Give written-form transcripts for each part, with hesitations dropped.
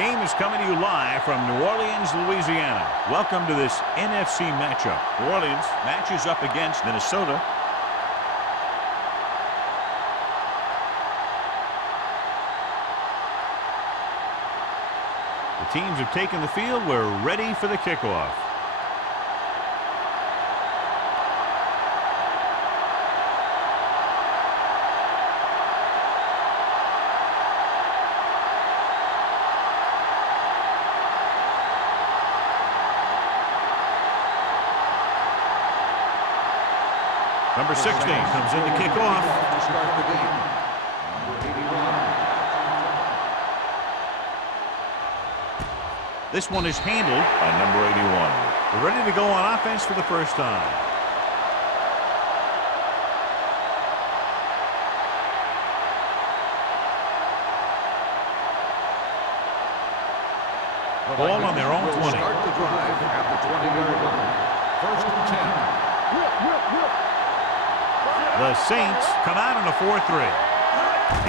game is coming to you live from New Orleans, Louisiana. Welcome to this NFC matchup. New Orleans matches up against Minnesota. The teams have taken the field. We're ready for the kickoff. Number 16 comes in to kick off. To start the game. Number 81. This one is handled by number 81. We're ready to go on offense for the first time. Ball on their own 20. Start the drive at the 20-yard line. First and 10. The Saints come out on a 4-3.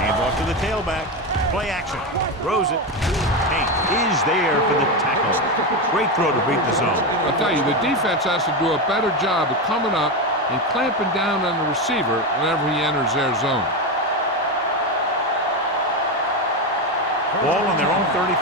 Hand off to the tailback. Play action. Throws it. Hank is there for the tackle. Great throw to beat the zone. I'll tell you, the defense has to do a better job of coming up and clamping down on the receiver whenever he enters their zone. Ball on their own 33.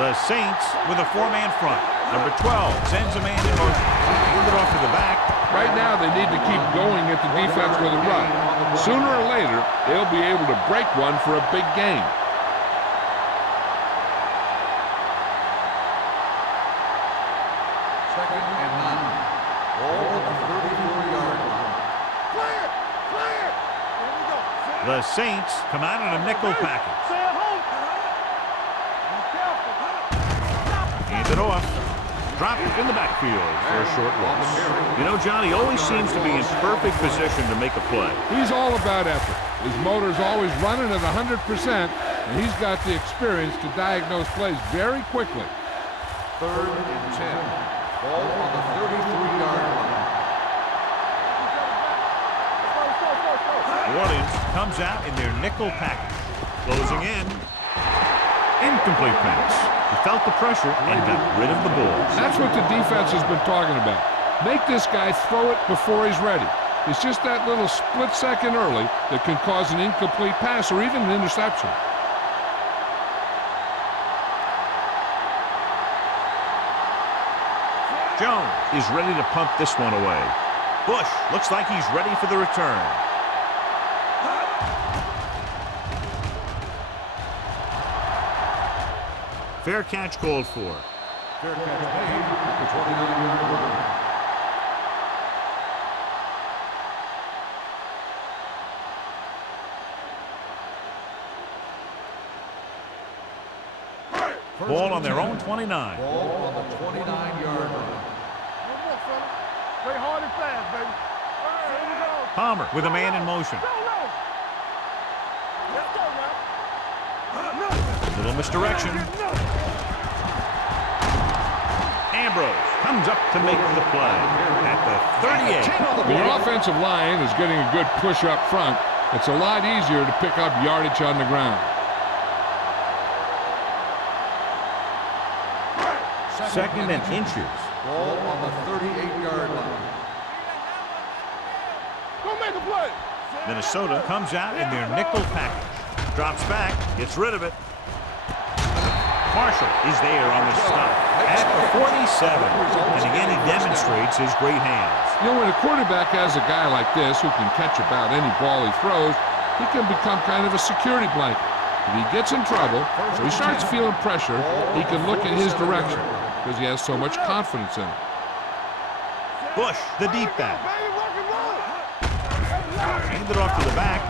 The Saints with a four-man front. Number 12 sends a man in motion. Hand it off to the back. Right now, they need to keep going at the defense with a run. Sooner or later, they'll be able to break one for a big game. Second and 9. Ball at the 34-yard line. Clear! Clear! Here we go. The Saints come out in a nickel package. Stay at home. Be careful. Hand it off. Drop it in the backfield for a short loss. You know, Johnny always seems to be in perfect position to make a play. He's all about effort. His motor's always running at 100%, and he's got the experience to diagnose plays very quickly. Third and 10. Ball on the 33-yard line. New Orleans comes out in their nickel package. Closing in. Incomplete pass. He felt the pressure and got rid of the ball. That's what the defense has been talking about. Make this guy throw it before he's ready. It's just that little split second early that can cause an incomplete pass or even an interception. Jones is ready to punt this one away. Bush looks like he's ready for the return. Fair catch called for. Fair catch made at the 29-yard line. Ball on their own 29. Ball on the 29-yard line. One more, fella. Play hard and fast, baby. Here we go. Palmer with a man in motion. Go, go. Let's go, man. Little misdirection. Ambrose comes up to make the play at the 38. When your offensive line is getting a good push up front, it's a lot easier to pick up yardage on the ground. Second and inches. Ball on the 38-yard line. Go make a play. Minnesota comes out in their nickel package. Drops back, gets rid of it. Marshall is there on the stop at the 47. And again, he demonstrates his great hands. You know, when a quarterback has a guy like this who can catch about any ball he throws, he can become kind of a security blanket. If he gets in trouble, or he starts feeling pressure, he can look in his direction because he has so much confidence in it. Bush, the deep back. Baby, rock and roll. Hand it off to the back.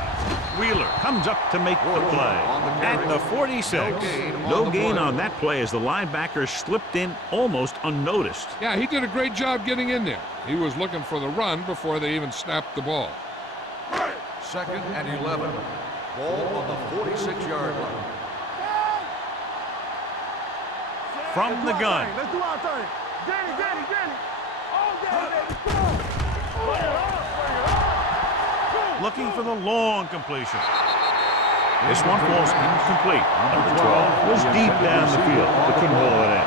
Wheeler comes up to make the play at the 46. No gain on that play as the linebacker slipped in almost unnoticed. Yeah, he did a great job getting in there. He was looking for the run before they even snapped the ball. Second and 11. Ball on the 46-yard line. From the gun. Let's do our thing. Danny. Oh, Danny, baby. Come on. looking for the long completion. This one falls incomplete. Number 12 was deep down the field, but couldn't haul it in.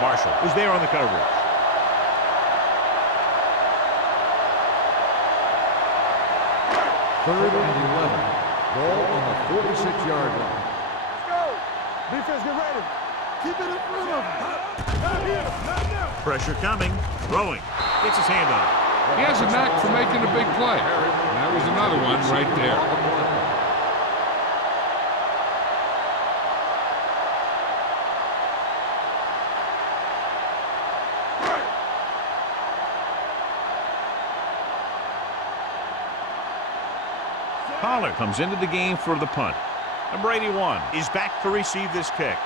Marshall was there on the coverage. Third and 11. Ball on the 46-yard line. Let's go. Defense, get ready. Keep it in front of him. Not here. Not now. Pressure coming. Throwing. Gets his hand on it. He has a knack for making a big play. And that was another one right there. Pollard comes into the game for the punt. Number 81 is back to receive this kick.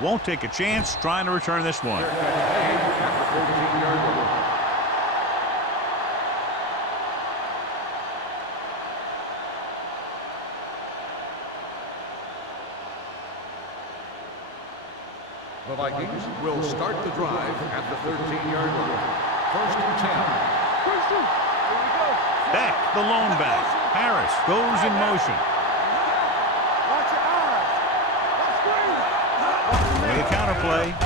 Won't take a chance trying to return this one. The Vikings will start the drive at the 13-yard line. First and 10. Beck, the lone back. Harris goes in motion. Watch your eyes. Watch With a counterplay.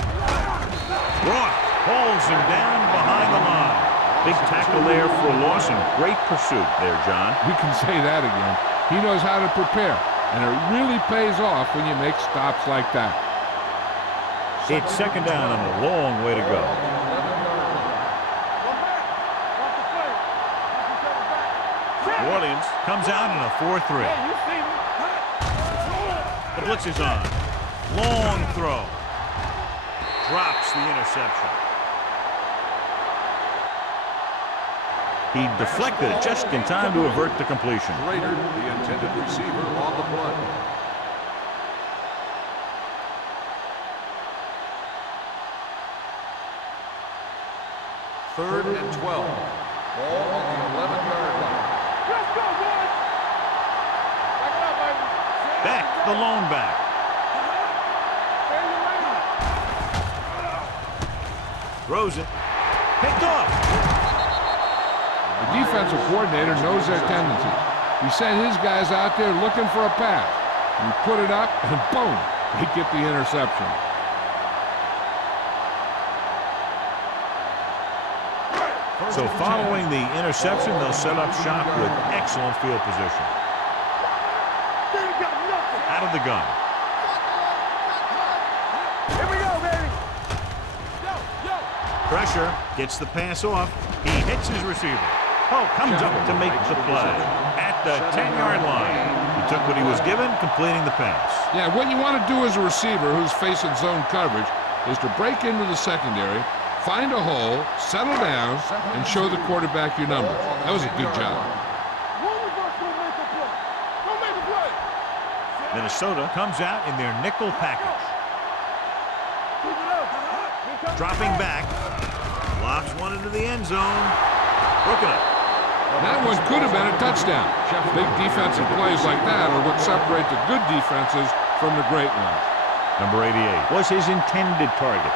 Roth pulls him down behind the line. Big tackle there for Lawson. Great pursuit there, John. We can say that again. He knows how to prepare, and it really pays off when you make stops like that. It's second down and a long way to go. New Orleans comes out in a 4-3. The blitz is on. Long throw. Drops the interception. He deflected it just in time to avert the completion. Rader, the intended receiver, on the play. Third and 12. Ball on the 11-yard line. Let's go, boys. Back it up, baby. Beck, the lone back. Stay in your lane. Throws it. Picked off. The defensive coordinator knows their tendencies. He sent his guys out there looking for a pass. He put it up, and boom, they get the interception. So following the interception, they'll set up shop with excellent field position. Out of the gun. Here we go, baby. Yo. Pressure, gets the pass off. He hits his receiver. Oh, comes up to make the play. At the 10-yard line. He took what he was given, completing the pass. Yeah, what you want to do as a receiver who's facing zone coverage is to break into the secondary, find a hole, settle down, and show the quarterback your numbers. That was a good job. One of us will make a play. Go make a play. Minnesota comes out in their nickel package. Keep it up. Dropping back. Lobs one into the end zone. Broken up. That one could have been a touchdown. Big defensive plays like that are what separate the good defenses from the great ones. Number 88 was his intended target.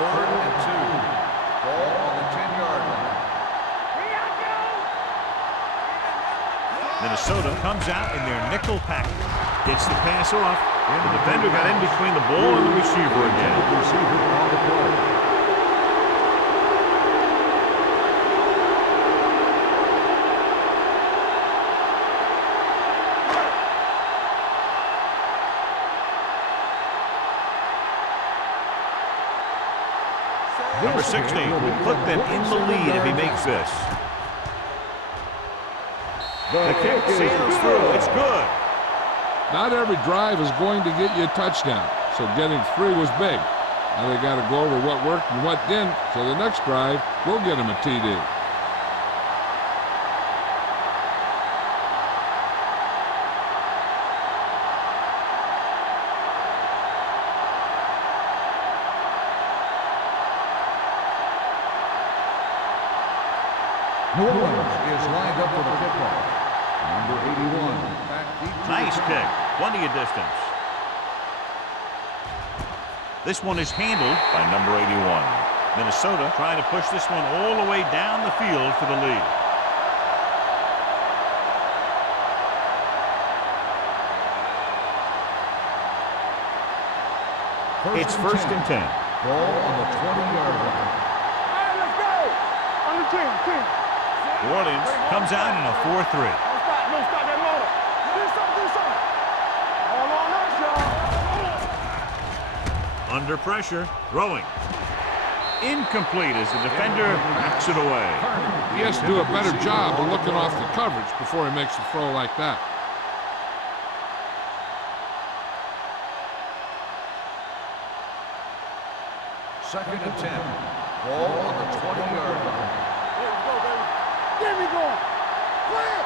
Third and 2. Ball on the 10-yard line. Minnesota comes out in their nickel package. Gets the pass off. The defender got in between the ball and the receiver again. Receiver on the play. Number 16 will put them in the lead if he makes this. The kick sails through. It's good. Not every drive is going to get you a touchdown, so getting 3 was big. Now they got to go over what worked and what didn't, so the next drive will get them a TD. New Orleans is lined up for the kickoff. Number 81, back deep. Nice kick. Plenty of distance. This one is handled by number 81. Minnesota trying to push this one all the way down the field for the lead. It's first and 10. Ball on the 20-yard line. All right, let's go. On the 10. New Orleans comes out in a 4-3. Don't stop that motor. Do something. All on us, y'all. Under pressure, throwing. Incomplete as the defender backs it away. He has to do a better job of looking off the coverage before he makes a throw like that. Second and 10. Ball on the 20-yard line. There we go, baby. Get me going. Clear.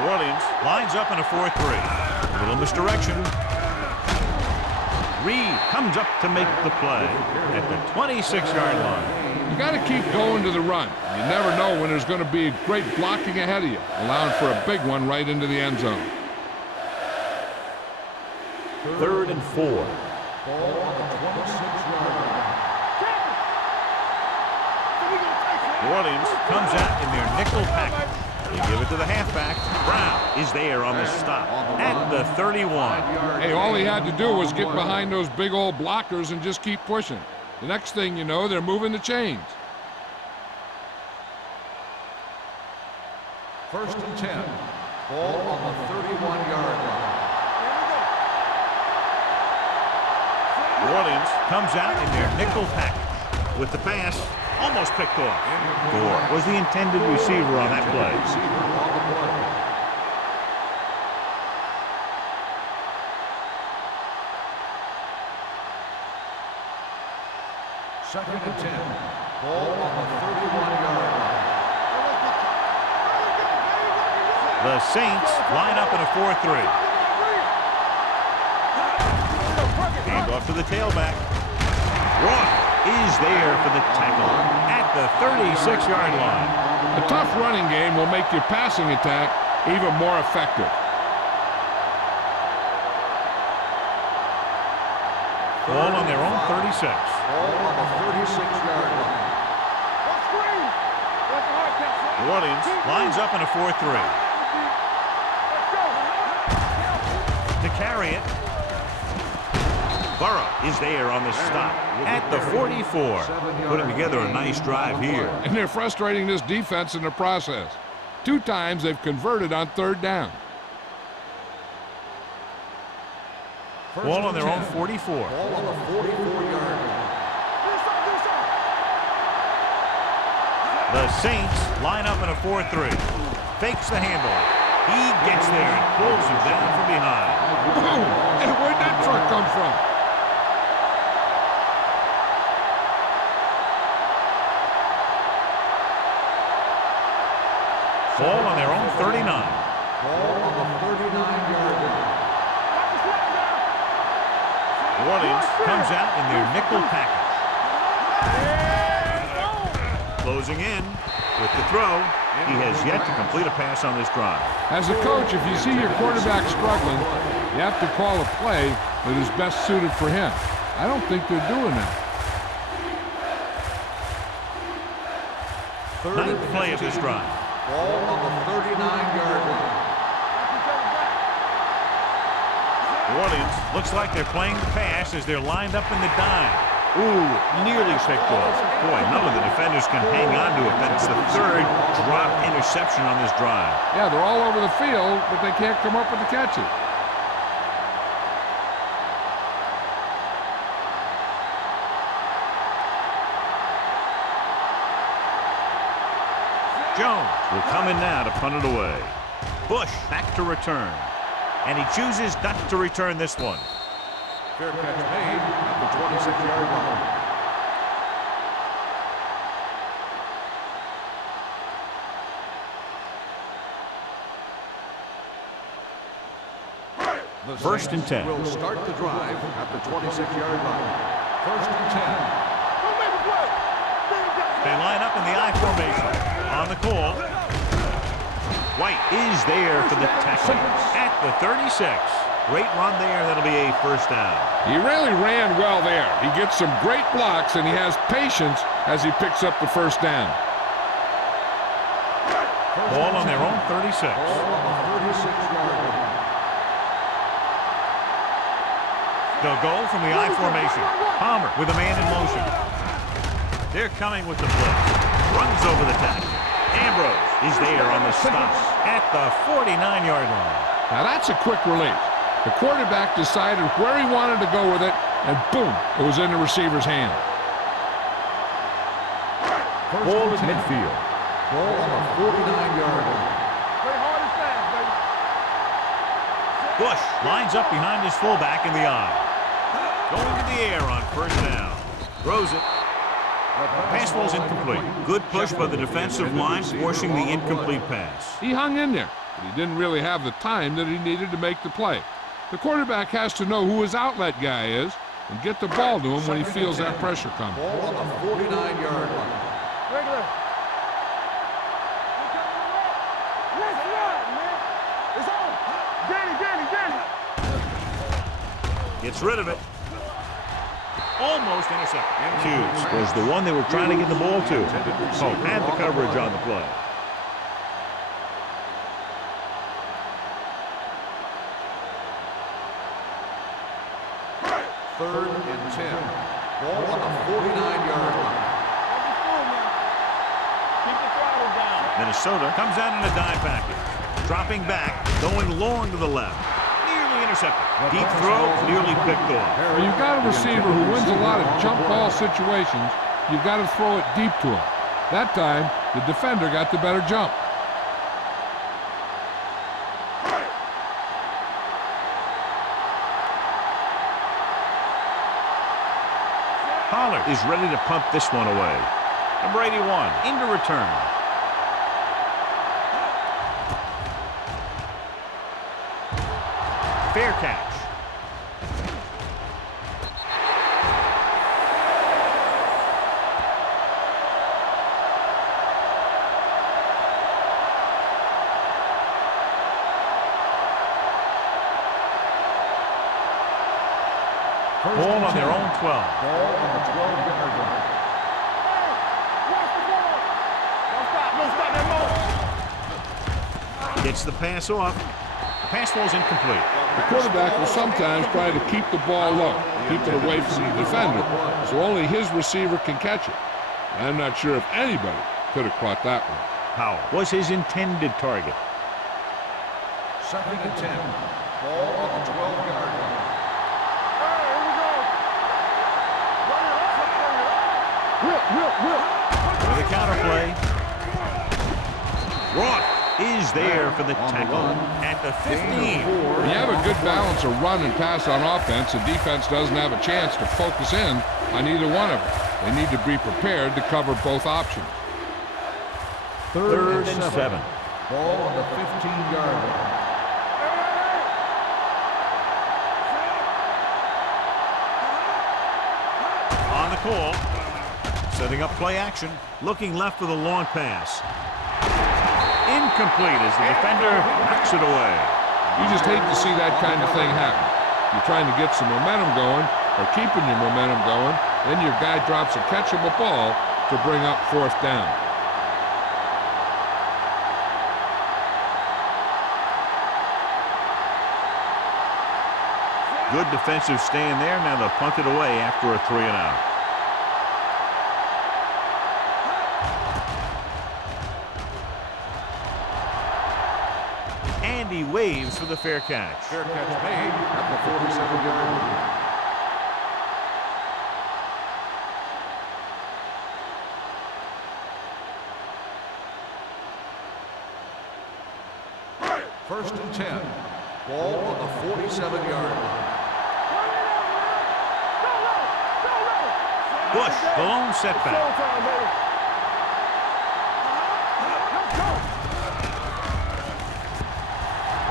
New Orleans lines up in a 4-3. A little misdirection. Reed comes up to make the play at the 26-yard line. You got to keep going to the run. You never know when there's going to be great blocking ahead of you, allowing for a big one right into the end zone. Third and 4. Ball on the 26-yard line. New Orleans comes out in their nickel package. They give it to the halfback. Brown is there on the stop at the 31. Hey, all he had to do was get behind those big old blockers and just keep pushing. The next thing you know, they're moving the chains. First and 10. Ball on the 31-yard line. New Orleans comes out in their nickel package with the pass. Almost picked off. Gore was the intended receiver on that play. Second and 10. Ball on the 31-yard line. The Saints line up in a 4-3. Hand off to the tailback. Roy is there for the tackle at the 36-yard line. A tough running game will make your passing attack even more effective. Ball on their own 36. Ball on the 36-yard line. New Orleans lines up in a 4-3. To carry it. Burrow is there on the stop at the 44. Putting together a nice drive here. And they're frustrating this defense in the process. 2 times they've converted on 3rd down. Ball on their own 44. Ball on the 44-yard line. The Saints line up in a 4-3. Fakes the handoff. He gets there and pulls him down from behind. Boom! And where'd that truck come from? Ball on their own 39. Ball on the 39-yard line. New Orleans comes out in their nickel package. Closing in with the throw. He has yet to complete a pass on this drive. As a coach, if you see your quarterback struggling, you have to call a play that is best suited for him. I don't think they're doing that. Ninth play of this drive. Ball on the 39-yard line. New Orleans looks like they're playing the pass as they're lined up in the dime. Ooh, nearly picked off. Boy, none of the defenders can hang on to it. That's the 3rd drop interception on this drive. Yeah, they're all over the field, but they can't come up with the catches. Jones will come in now to punt it away. Bush back to return. And he chooses not to return this one. Fair catch made at the 26-yard line. The First and 10. Will start the drive at the 26-yard line. First and 10. They line up in the I formation. On the call. White is there for the tackle at the 36. Great run there. That'll be a first down. He really ran well there. He gets some great blocks, and he has patience as he picks up the first down. Ball on their own 36. Ball on the 36-yard line. They'll go from the I formation. Palmer with a man in motion. They're coming with the blitz. Runs over the tackle. Ambrose is there on the stop at the 49-yard line. Now that's a quick release. The quarterback decided where he wanted to go with it, and boom, it was in the receiver's hand. Ball at midfield. Ball on the 49-yard line. Play hard and fast, baby. Bush lines up behind his fullback in the eye. Going to the air on first down. Throws it. Pass ball's incomplete. Good push by the defensive line, forcing the incomplete pass. He hung in there, but he didn't really have the time that he needed to make the play. The quarterback has to know who his outlet guy is and get the ball to him when he feels that pressure coming. Ball on the 49-yard line. Regular. Let's run, man. It's on. Danny. Gets rid of it. Almost intercepted. Hughes was the one they were trying to get the ball to. Oh, had the coverage on the play. Third and 10. Ball on the 49-yard line. Keep the throttle down. Minnesota comes out in a dime package. Dropping back, going long to the left. Nearly intercepted. Deep throw, nearly picked off. When you've got a receiver who wins a lot of jump ball situations, you've got to throw it deep to him. That time, the defender got the better jump. Pollard is ready to punt this one away. Number 81 into return. Fair catch. Ball on their own 12. Ball on the 12-yard line. Don't stop that ball. Gets the pass off. The pass ball's incomplete. The quarterback will sometimes try to keep the ball low, keep it away from the defender, so only his receiver can catch it. I'm not sure if anybody could have caught that one. Powell was his intended target. Second and 10. Ball on the 12-yard line. For the counter play. Roth is there for the tackle at the 15. When you have a good balance of run and pass on offense, the defense doesn't have a chance to focus in on either one of them. They need to be prepared to cover both options. Third and 7. Ball on the 15-yard line. On the call. Setting up play action. Looking left for the long pass. Incomplete as the defender knocks it away. You just hate to see that kind of thing happen. You're trying to get some momentum going or keeping your momentum going, then your guy drops a catchable ball to bring up fourth down. Good defensive stand there. Now they'll punt it away after a 3-and-out. And he waves for the fair catch. Fair catch made at the 47-yard line. First and 10. Ball on the 47-yard line. Bush, the lone setback.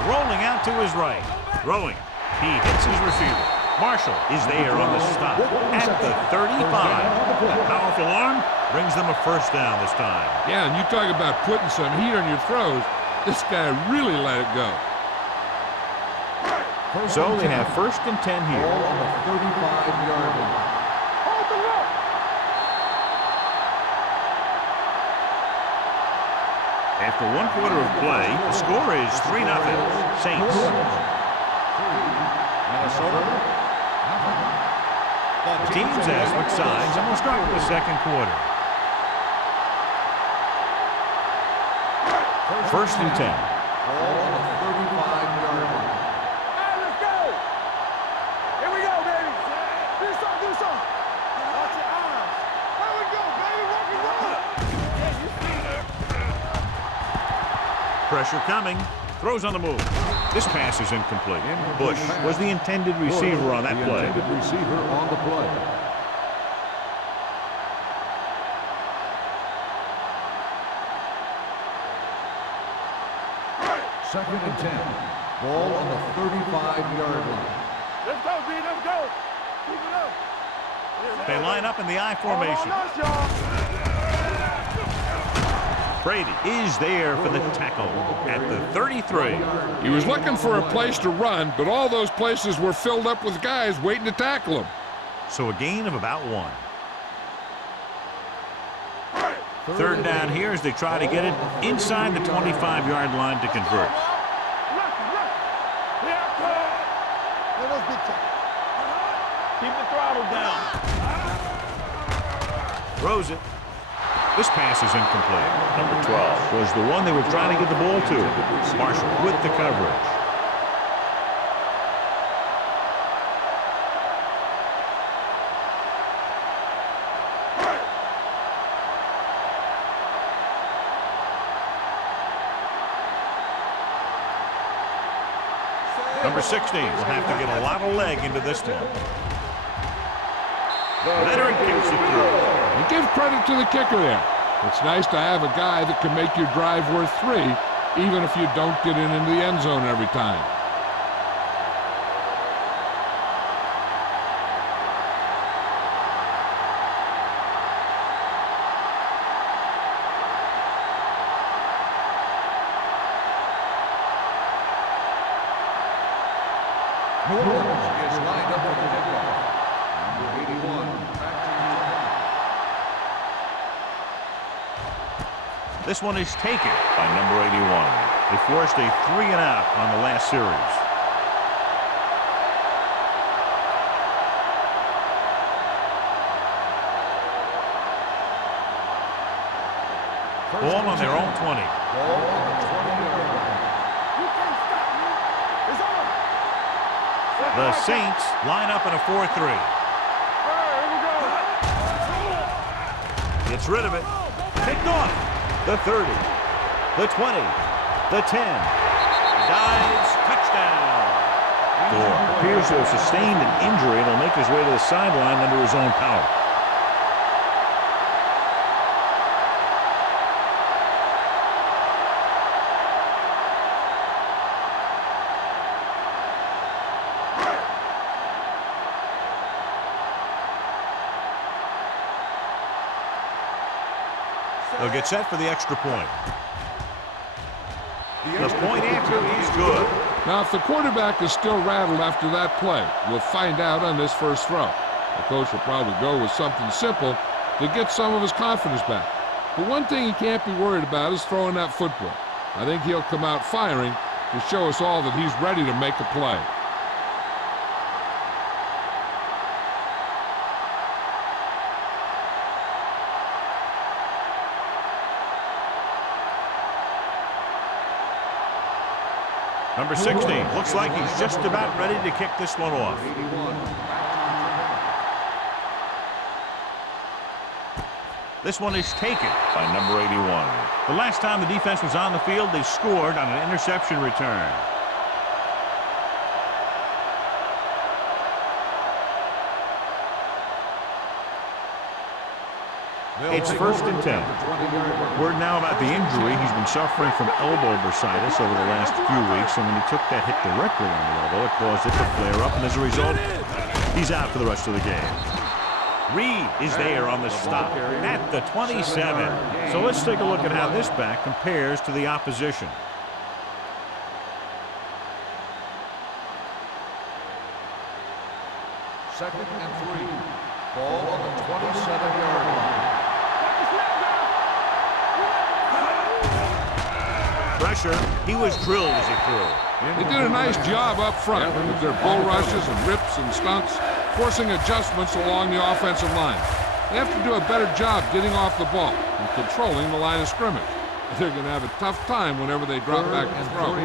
Rolling out to his right. Throwing. He hits his receiver. Marshall is there on the stop at the 35. A powerful arm brings them a first down this time. Yeah, and you talk about putting some heat on your throws. This guy really let it go. So they have 1st and 10 Ball here. on the 35-yard line. Hold the rock. After 1 quarter of play, the score is 3-0 Saints. Minnesota. The teams have switched sides, and we'll start with the 2nd quarter. 1st and 10. Ball on the 35-yard line. Hey, let's go. Here we go, baby. Do something, do something. Watch your eyes. Here we go, baby. Rock and roll. Yeah, you see that. Pressure coming. Throws on the move. This pass is incomplete. Bush was the intended receiver on that play. The intended receiver on the play. Second and 10. Ball on the 35-yard line. Let's go, B. Let's go. Keep it up. They line up in the I formation. All on us, y'all. Brady is there for the tackle at the 33. He was looking for a place to run, but all those places were filled up with guys waiting to tackle him. So a gain of about 1. 3rd down here as they try to get it inside the 25-yard line to convert. Keep the throttle down. Throws it. This pass is incomplete. Number 12 was the one they were trying to get the ball to. Marshall with the coverage. Number 16 will have to get a lot of leg into this one. Leonard kicks it through. You give credit to the kicker there. It's nice to have a guy that can make your drive worth 3, even if you don't get it into the end zone every time. New Orleans is lined up for the kickoff. Number 81. Back to This one is taken by number 81. They forced a 3-and-out on the last series. Ball on their own 20. Ball on the 20-yard line. You can't stop me. It's on. The Saints line up in a 4-3. All right, here we go. Gets rid of it. Picked off. The 30. The 20. The 10. Dives. Touchdown. Gore appears to have sustained an injury and will make his way to the sideline under his own power. They'll get set for the extra point. The point after is good. Now, if the quarterback is still rattled after that play, we'll find out on this first throw. The coach will probably go with something simple to get some of his confidence back. But one thing he can't be worried about is throwing that football. I think he'll come out firing to show us all that he's ready to make a play. Number 16 looks like he's just about ready to kick this one off. 81. This one is taken by number 81. The last time the defense was on the field, they scored on an interception return. It's 1st and 10. Word now about the injury. He's been suffering from elbow bursitis over the last few weeks, and when he took that hit directly on the elbow, it caused it to flare up, and as a result, he's out for the rest of the game. Reed is there on the stop at the 27. So let's take a look at how this back compares to the opposition. Second and 3. Ball on the 27-yard line. Pressure. He was drilled as he threw. They did a nice job up front with their bull rushes and rips and stunts, forcing adjustments along the offensive line. They have to do a better job getting off the ball and controlling the line of scrimmage. They're going to have a tough time whenever they drop back and throw.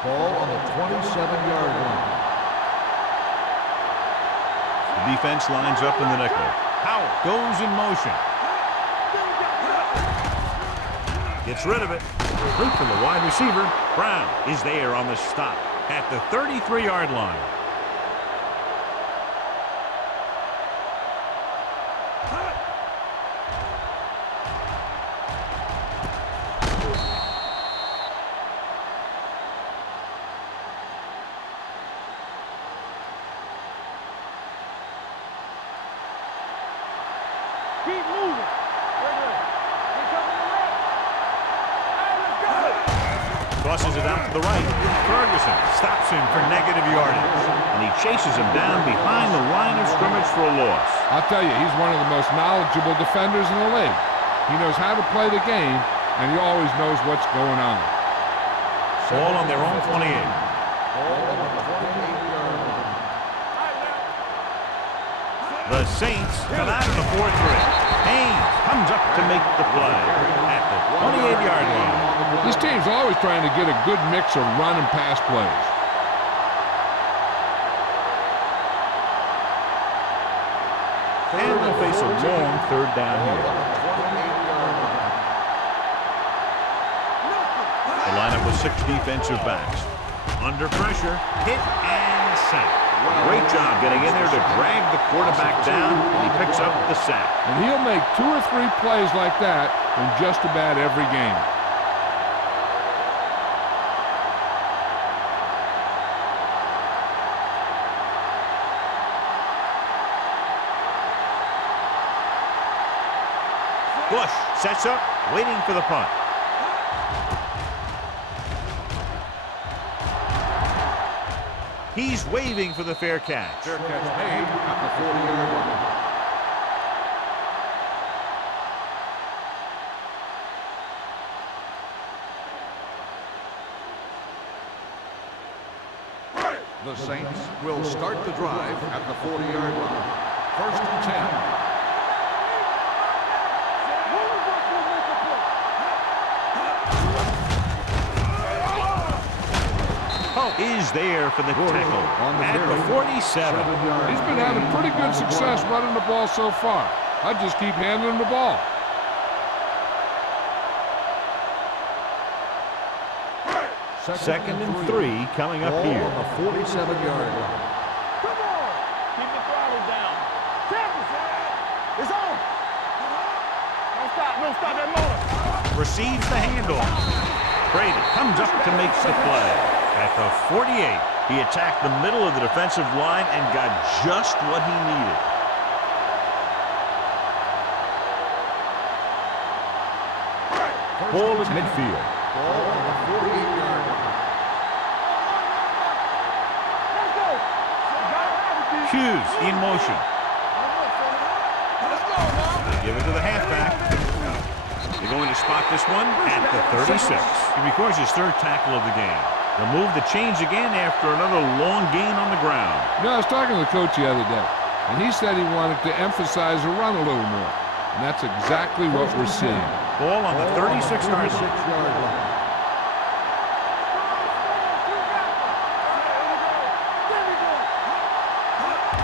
Ball on the 27-yard line. The defense lines up in the nickel. Howell goes in motion. Gets rid of it. Complete from the wide receiver. Brown is there on the stop at the 33-yard line. Keep moving. Tosses it out to the right. Ferguson stops him for negative yardage. And he chases him down behind the line of scrimmage for a loss. I'll tell you, he's one of the most knowledgeable defenders in the league. He knows how to play the game, and he always knows what's going on. Ball on their own 28. Ball on the 28-yard line. The Saints come out of the 4-3. Haynes comes up to make the play at the 28-yard line. This team's always trying to get a good mix of run and pass plays. And they'll face a long third down here. The lineup with 6 defensive backs. Under pressure, hit and sack. Great job getting in there to drag the quarterback down, and he picks up the sack. And he'll make 2 or 3 plays like that in just about every game. Bush sets up, waiting for the punt. He's waving for the fair catch. Fair catch made at the 40-yard line. The Saints will start the drive at the 40-yard line. First and 10. Is there for the tackle at the 47. He's been having pretty good success running the ball so far. I just keep handling the ball. Second and 3 coming up here. On the 47-yard line. Come on. Keep the throttle down. It's on. Don't stop that motor. Receives the handoff. Brady comes up to make the play. At the 48, he attacked the middle of the defensive line and got just what he needed. Ball at midfield. Ball on the 48-yard line. Let's go. Hughes in motion. Let's go now. They give it to the halfback. They're going to spot this one at the 36. He records his 3rd tackle of the game. They'll move the chains again after another long gain on the ground. You know, I was talking to the coach the other day, and he said he wanted to emphasize the run a little more. And that's exactly what we're seeing. Ball on the 36-yard line.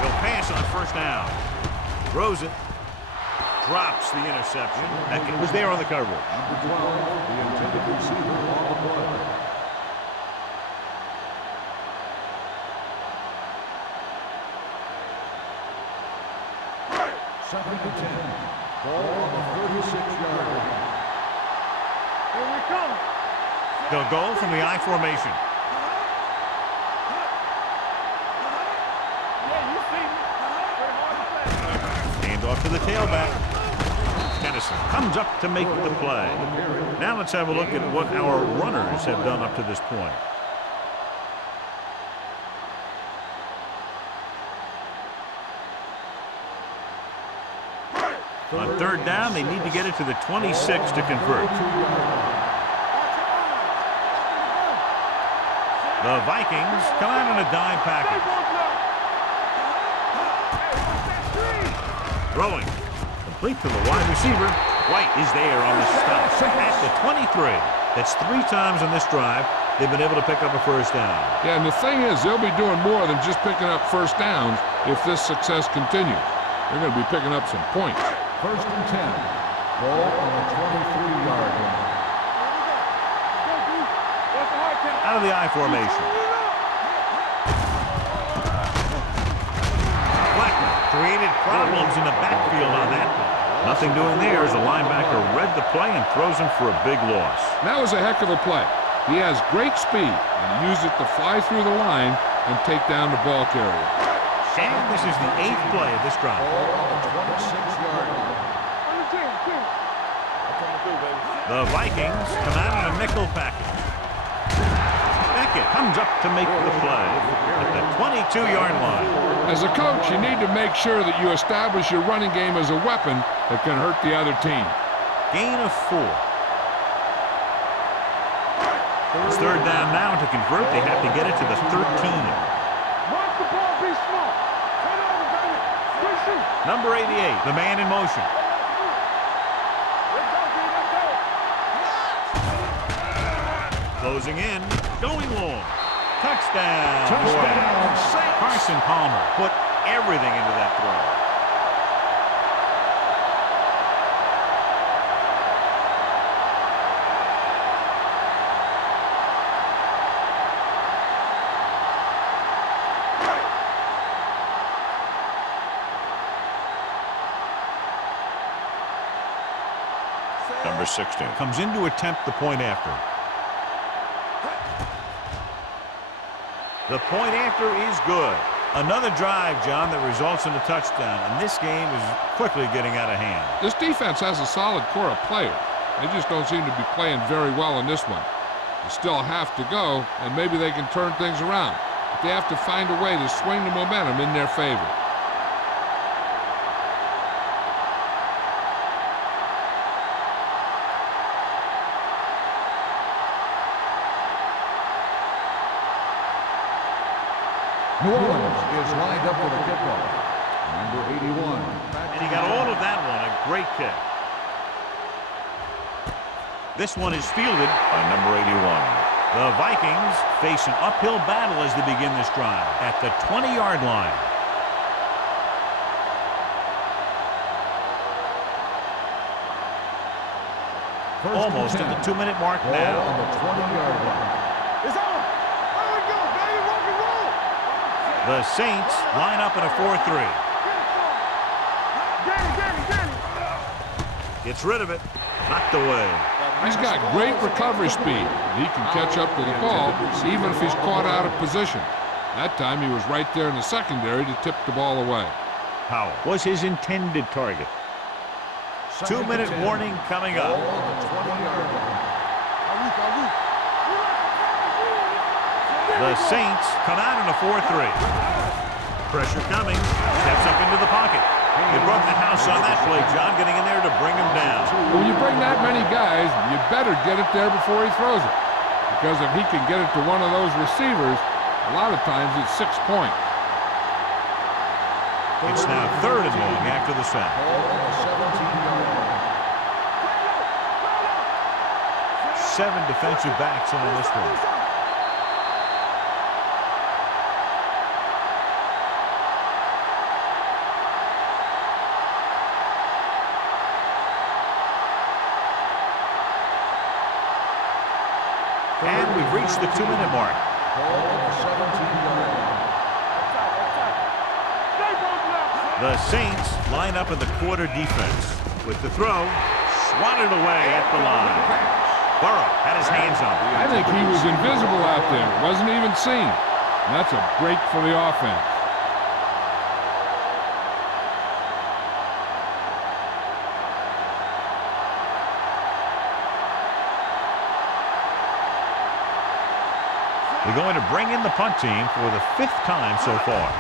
They'll pass on 1st down. Throws it. Drops the interception. Beckett was there on the coverage. Number 12, the intended receiver on the play. Second and 10. Ball on the 36-yard line. Here we come. They'll go from the I formation. Yeah, you see me. Hand off to the tailback. Kennison comes up to make the play. Now let's have a look at what our runners have done up to this point. On third down, they need to get it to the 26 to convert. The Vikings come out in a dime package. Throwing. Complete to the wide receiver. White is there on the stop at the 23. That's 3 times on this drive they've been able to pick up a first down. Yeah, and the thing is, they'll be doing more than just picking up first downs if this success continues. They're going to be picking up some points. First and 10. Ball on the 23-yard line. Out of the I formation. Blackman created problems in the backfield on that one. Nothing doing there as the linebacker read the play and throws him for a big loss. That was a heck of a play. He has great speed, and he used it to fly through the line and take down the ball carrier. And this is the 8th play of this drive. Ball on the 26-yard line. The Vikings come out in a nickel package. Beckett comes up to make the play at the 22-yard line. As a coach, you need to make sure that you establish your running game as a weapon that can hurt the other team. Gain of 4. It's third down now. To convert, they have to get it to the 13. Watch the ball, be smart. Turn over, baby. Good shoot. Number 88, the man in motion. Closing in, going long. Touchdown. Touchdown, Saints. Carson Palmer put everything into that throw. Number 16. Comes in to attempt the point after. The point after is good. Another drive, John, that results in a touchdown. And this game is quickly getting out of hand. This defense has a solid core of players. They just don't seem to be playing very well in this one. They still have to go, and maybe they can turn things around. But they have to find a way to swing the momentum in their favor. New Orleans is lined up for the kickoff. Number 81. And he got all of that one. A great kick. This one is fielded By number 81. The Vikings face an uphill battle as they begin this drive at the 20-yard line. Almost at the 2-minute mark Ball now. on the 20-yard line. It's on. There we go, baby. Rock and roll. The Saints line up in a 4-3. Get it. Gets rid of it. Knocked away. He's got great recovery speed. He can catch up to the ball even if he's caught out of position. That time he was right there in the secondary to tip the ball away. Powell was his intended target. 2-minute warning coming up. Ball on the 20-yard line. The Saints come out in a 4-3. Pressure coming. Steps up into the pocket. They broke the house on that play, John, getting in there to bring him down. When you bring that many guys, you better get it there before he throws it. Because if he can get it to one of those receivers, a lot of times it's 6 points. It's now 3rd and long after the sack. Ball on the 17-yard line. 7 defensive backs in on this one. And we've reached the 2-minute mark. Ball on the 17-yard line. The Saints line up in the quarter defense. With the throw, swatted away at the line. Burrow had his hands on it. I think he was invisible out there. Wasn't even seen. And that's a break for the offense. They're going to bring in the punt team for the 5th time so far.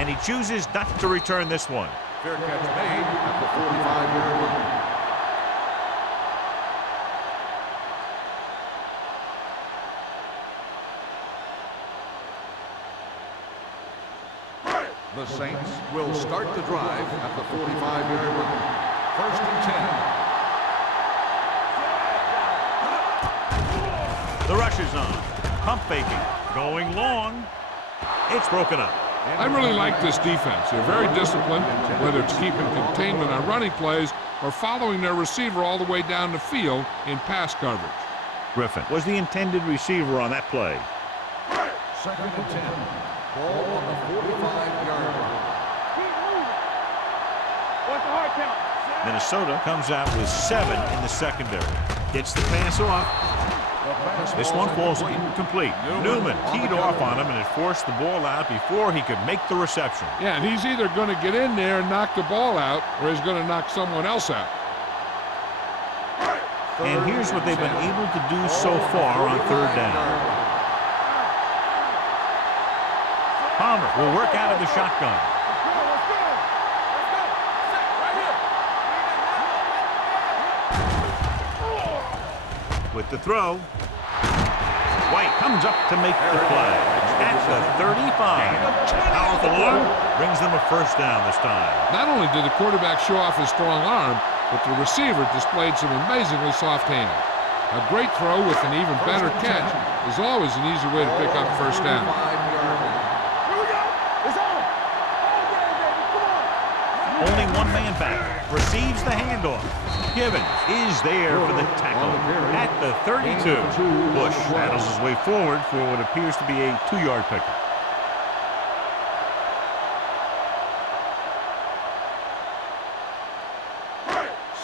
and he chooses not to return this one. Fair catch made at the 45-yard line. The Saints will start the drive at the 45-yard line. 1st and 10. The rush is on. Pump faking. Going long. It's broken up. I really like this defense. They're very disciplined, whether it's keeping containment on running plays or following their receiver all the way down the field in pass coverage. Griffin was the intended receiver on that play. 2nd and 10. Ball on the 45-yard line. Keep moving. What's the hard count? Minnesota comes out with 7 in the secondary. Gets the pass off. This one falls incomplete. Newman teed off on him, and it forced the ball out before he could make the reception. Yeah, and he's either going to get in there and knock the ball out, or he's going to knock someone else out. And here's what they've been able to do so far on 3rd down. Palmer will work out of the shotgun. Let's go. Let's go. Set right here. With the throw, White comes up to make the play at the 35. Powerful arm brings them a 1st down this time. Not only did the quarterback show off his strong arm, but the receiver displayed some amazingly soft hands. A great throw with an even better catch is always an easy way to pick up 1st down. Here we go. It's on. All day, baby. Come on. Only one man back. Receives the handoff. Givens is there for the tackle at the 32. Bush battles his way forward for what appears to be a 2-yard pickup.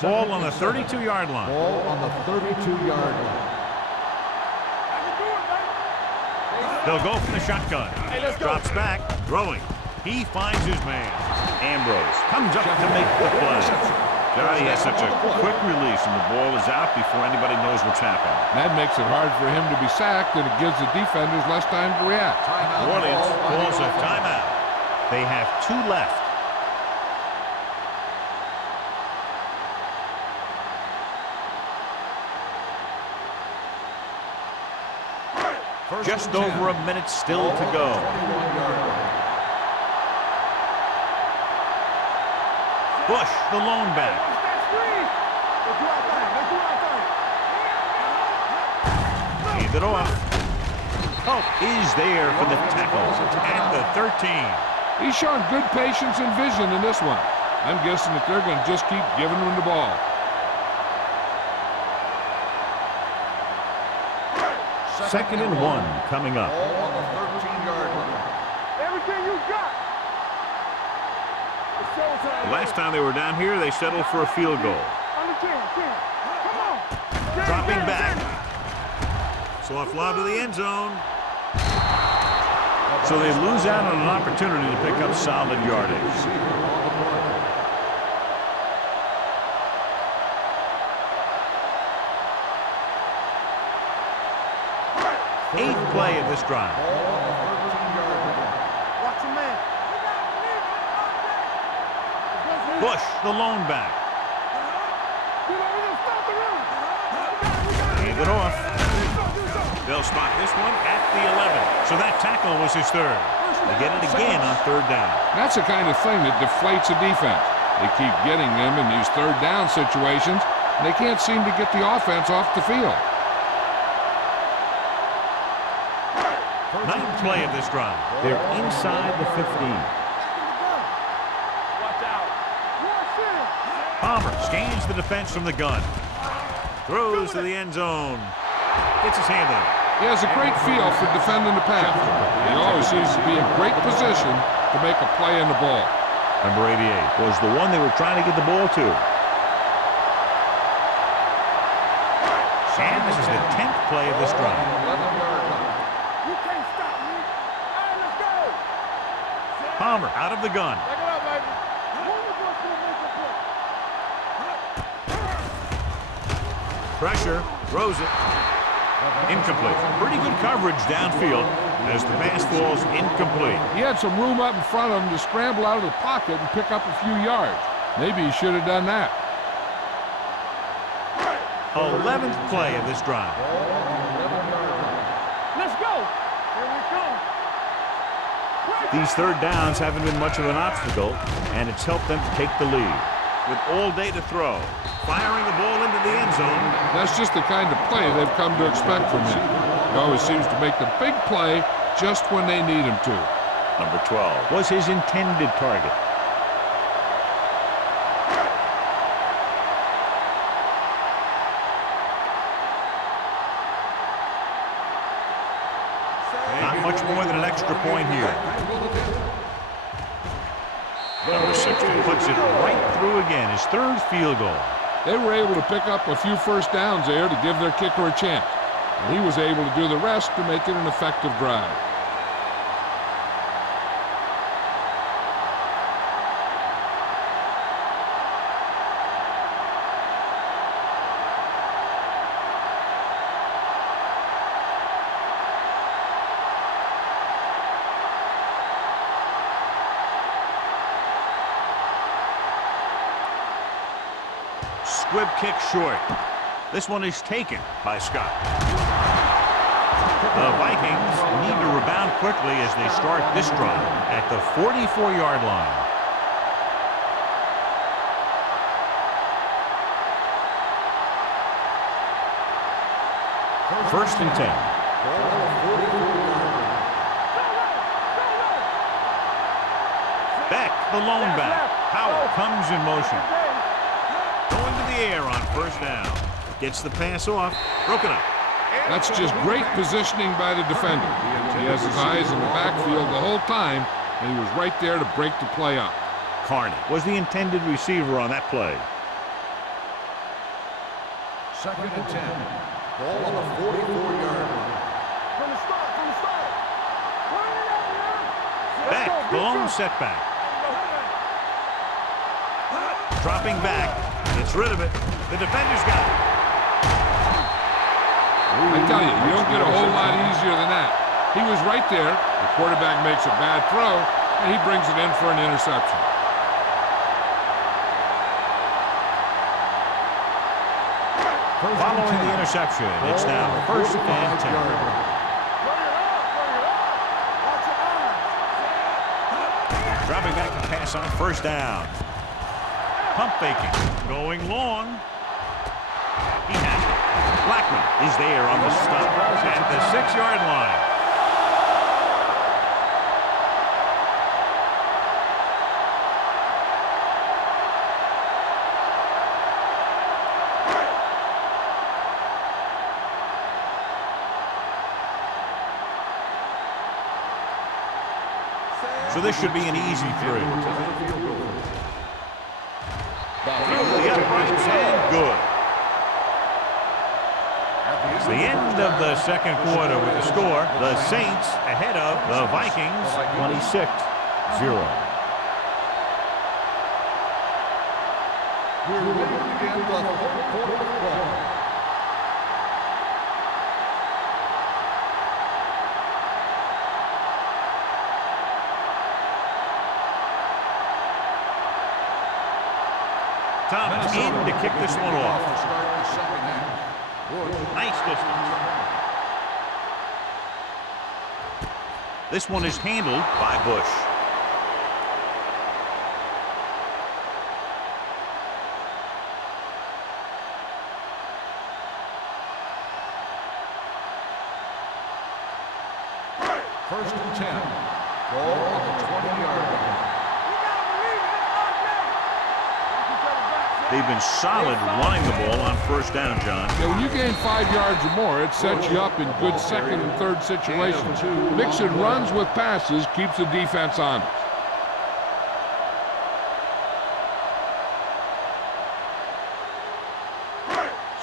Ball on the 32-yard line. Ball on the 32-yard line. I can do it, baby. They'll go from the shotgun. Hey, let's go. Drops back, throwing. He finds his man. Ambrose comes up to make the play. Johnny has such a quick release, and the ball is out before anybody knows what's happening. That makes it hard for him to be sacked, and it gives the defenders less time to react. New Orleans calls a timeout. They have 2 left. Just over a minute still to go. Bush, the lone back. Watch that screen. Let's do our thing. Let's do our thing. Hand it off. Hope is there for the tackle at the 13. He's shown good patience and vision in this one. I'm guessing that they're going to just keep giving him the ball. Second and 1 coming up. Ball on the 13-yard line. Everything you got. It's showtime. Last time they were down here, they settled for a field goal. On the 10. Come on. Dropping back. Soft lob to the end zone. So they lose out on an opportunity to pick up solid yardage. 8th play of this drive. Watch your man. Bush, the lone back. Hand it off. They'll spot this one at the 11. So that tackle was his 3rd. They get it again on 3rd down. That's the kind of thing that deflates a defense. They keep getting them in these 3rd down situations, and they can't seem to get the offense off the field. 9th play of this drive. They're inside the 15. Watch out. Palmer scans the defense from the gun. Throws to the end zone. Gets his hand on it. He has a great feel for defending the pass. He always seems to be in great position to make a play in the ball. Number 88 was the one they were trying to get the ball to. And this is the 10th play of this drive. You can't stop me. All right, let's go. Palmer out of the gun. Back it up, baby. Pressure. Throws it. Incomplete. Pretty good coverage downfield as the pass falls incomplete. He had some room up in front of him to scramble out of the pocket and pick up a few yards. Maybe he should have done that. 11th play of this drive. Let's go. Here we come. These third downs haven't been much of an obstacle, and it's helped them to take the lead. With all day to throw, firing the ball into the end zone. That's just the kind of play they've come to expect from him. He always seems to make the big play just when they need him to. Number 12. Was his intended target. Not much more than an extra point here. Number 16. Puts it right through again. His third field goal. They were able to pick up a few first downs there to give their kicker a chance. And he was able to do the rest to make it an effective drive. Squib kick short. This one is taken by Scott. The Vikings need to rebound quickly as they start this drive at the 44-yard line. First and 10. Beck, the lone back. Howell comes in motion. Going to the air on first down. Gets the pass off. Broken up. That's just great positioning by the defender. He has his eyes in the backfield the whole time, and he was right there to break the play up. Carney was the intended receiver on that play. Second and 10. Ball on the 44-yard line. From the start, from the start. Turn it up, man. Beck, the lone setback. Dropping back. Gets rid of it. The defender's got it. I tell you, you don't get a whole lot easier than that. He was right there. The quarterback makes a bad throw, and he brings it in for an interception. Following the interception, it's now first and 10. Bring it up, bring it up. Watch your eyes. Dropping back to pass on first down. Pump faking. Going long. He has it. Blackman is there on the stop at the 6-yard line. So this should be an easy through. Through the uprights and good. It's the end of the second quarter with the score. The Saints ahead of the Vikings 26-0. We're ready to begin the third quarter of play. Thomas in to kick this one off. To start the second half. Nice distance. This one is handled by Bush. First and 10. Ball on the 20-yard line. They've been solid running the ball on first down, John. Yeah, when you gain 5 yards or more, it sets you up in good second and third situations. Mixing runs with passes keeps the defense honest.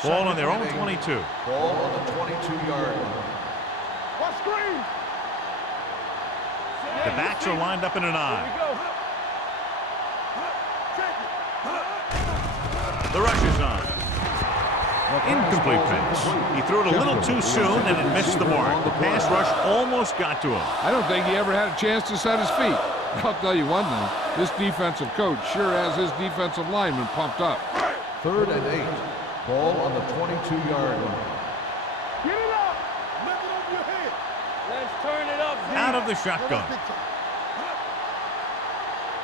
Ball on their own 22. Ball on the 22-yard line. What screen? The backs are lined up in an eye. The rush is on. Incomplete pass. He threw it a little too soon and it missed the mark. The pass rush almost got to him. I don't think he ever had a chance to set his feet. I'll tell you one thing, this defensive coach sure has his defensive lineman pumped up. 3rd and 8. Ball on the 22-yard line. Get it up. Lift it over your head. Let's turn it up, D. Out of the shotgun.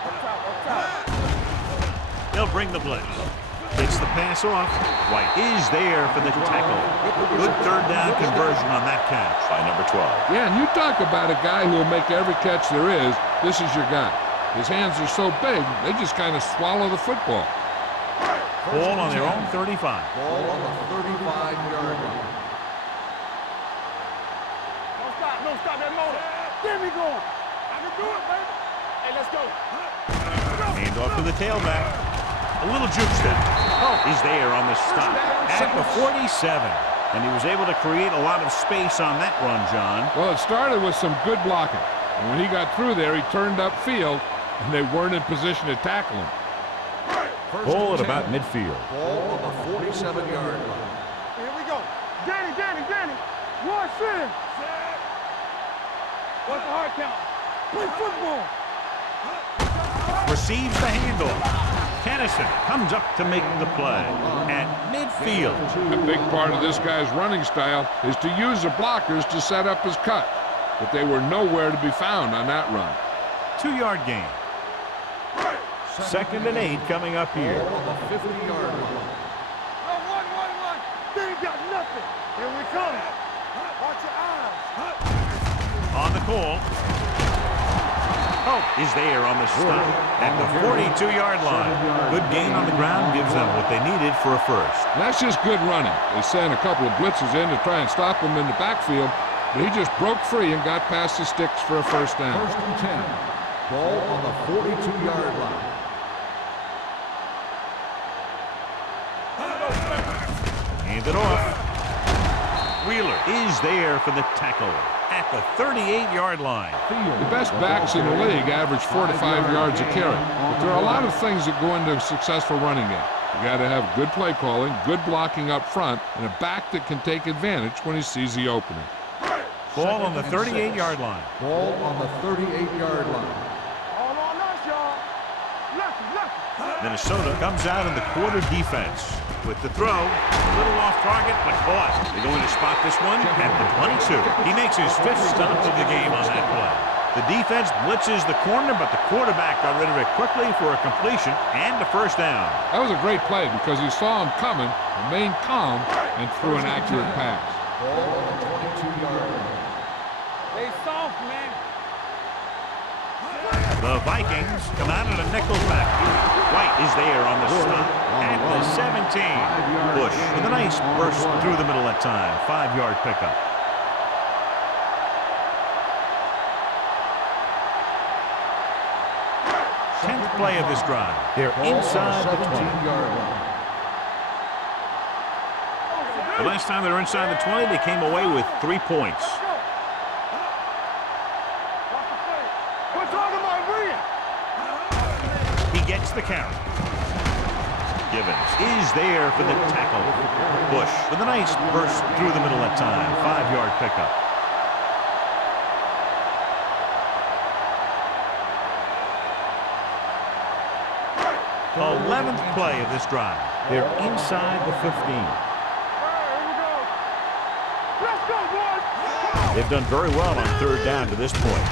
Up top. They'll bring the blitz. Gets the pass off. White is there for the tackle. Good 3rd down conversion on that catch. By number 12. Yeah, and you talk about a guy who will make every catch there is. This is your guy. His hands are so big, they just kind of swallow the football. Ball on their own 35. Ball on the 35-yard line. Don't stop that motor. Get me going. I can do it, baby. Hey, let's go. Hand off to the tailback. A little juke step. Oh, he's there on the stop at the 47. And he was able to create a lot of space on that run, John. Well, it started with some good blocking. And when he got through there, he turned upfield, and they weren't in position to tackle him. Ball at about midfield. Ball on the 47-yard line. Here we go. Danny. One sin. What's the hard count? Play football. Receives the handoff. Kennison comes up to make the play at midfield. A big part of this guy's running style is to use the blockers to set up his cut. But they were nowhere to be found on that run. 2-yard gain. 2nd and 8 coming up here. Ball on the 50-yard line. One. They ain't got nothing. Here we come. Watch your eyes. On the call. Oh, is there on the stop at the 42-yard line. Good gain on the ground gives them what they needed for a first. And that's just good running. They sent a couple of blitzes in to try and stop him in the backfield, but he just broke free and got past the sticks for a first down. 1st and 10. Ball on the 42-yard line. Hand it off. Wheeler is there for the tackle at the 38-yard line. The best backs in the league average 4 to 5 yards a carry. But there are a lot of things that go into a successful running game. You got to have good play calling, good blocking up front, and a back that can take advantage when he sees the opening. Ball on the 38-yard line. Ball on the 38-yard line. All on us, y'all. Lucky. Minnesota comes out in the quarter defense. With the throw, a little off target, but caught. They're going to spot this one at the 22. He makes his 5th stop of the game on that play. The defense blitzes the corner, but the quarterback got rid of it quickly for a completion and a first down. That was a great play because he saw him coming, remained calm, and threw an accurate pass. Ball on the 22-yard line. They soft, man. The Vikings come out in a nickel back. White is there on the stop at the 17. Bush with a nice burst through the middle that time. 5-yard pickup. Tenth play of this drive. They're inside the 20. 17-yard line. The last time they were inside the 20, they came away with 3 points. We're talking about Rhea. He gets the count. Givens is there for the tackle. Bush with a nice burst through the middle that time. 5-yard pickup. The 11th play of this drive. They're inside the 15. Here we go. Let's go, boys. They've done very well on 3rd down to this point.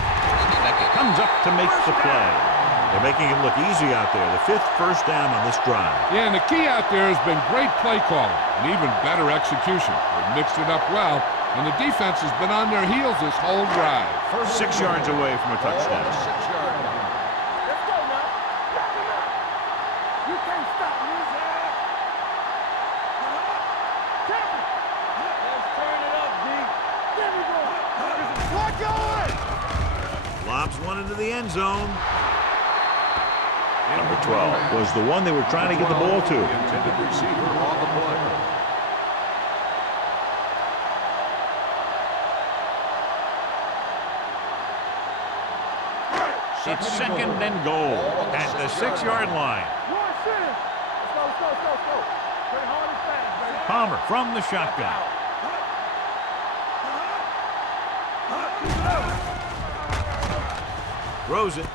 Beckett comes up to make the play. They're making it look easy out there. The 5th first down on this drive. Yeah, and the key out there has been great play calling and even better execution. They've mixed it up well, and the defense has been on their heels this whole drive. 6 yards away from a touchdown. 6-yard line. Let's go now. Lock him up. You can't stop me. Captain. Let's turn it up, D. There we go. What going? Lobs one into the end zone. Number 12. Was the one they were trying to get the ball to. The intended receiver on the play. It's 2nd and goal at the 6-yard line. One sin. Let's go. Play hard and fast, baby. Palmer from the shotgun. Throws it.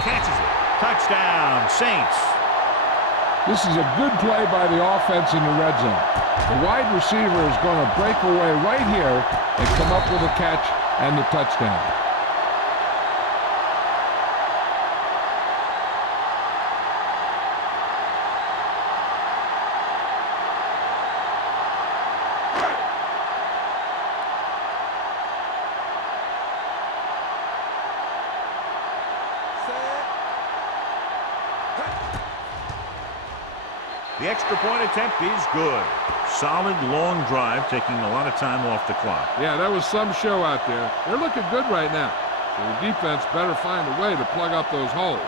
Catches it. Touchdown, Saints. This is a good play by the offense in the red zone. The wide receiver is going to break away right here and come up with a catch and the touchdown. The extra point attempt is good. Solid, long drive, taking a lot of time off the clock. Yeah, that was some show out there. They're looking good right now. So the defense better find a way to plug up those holes.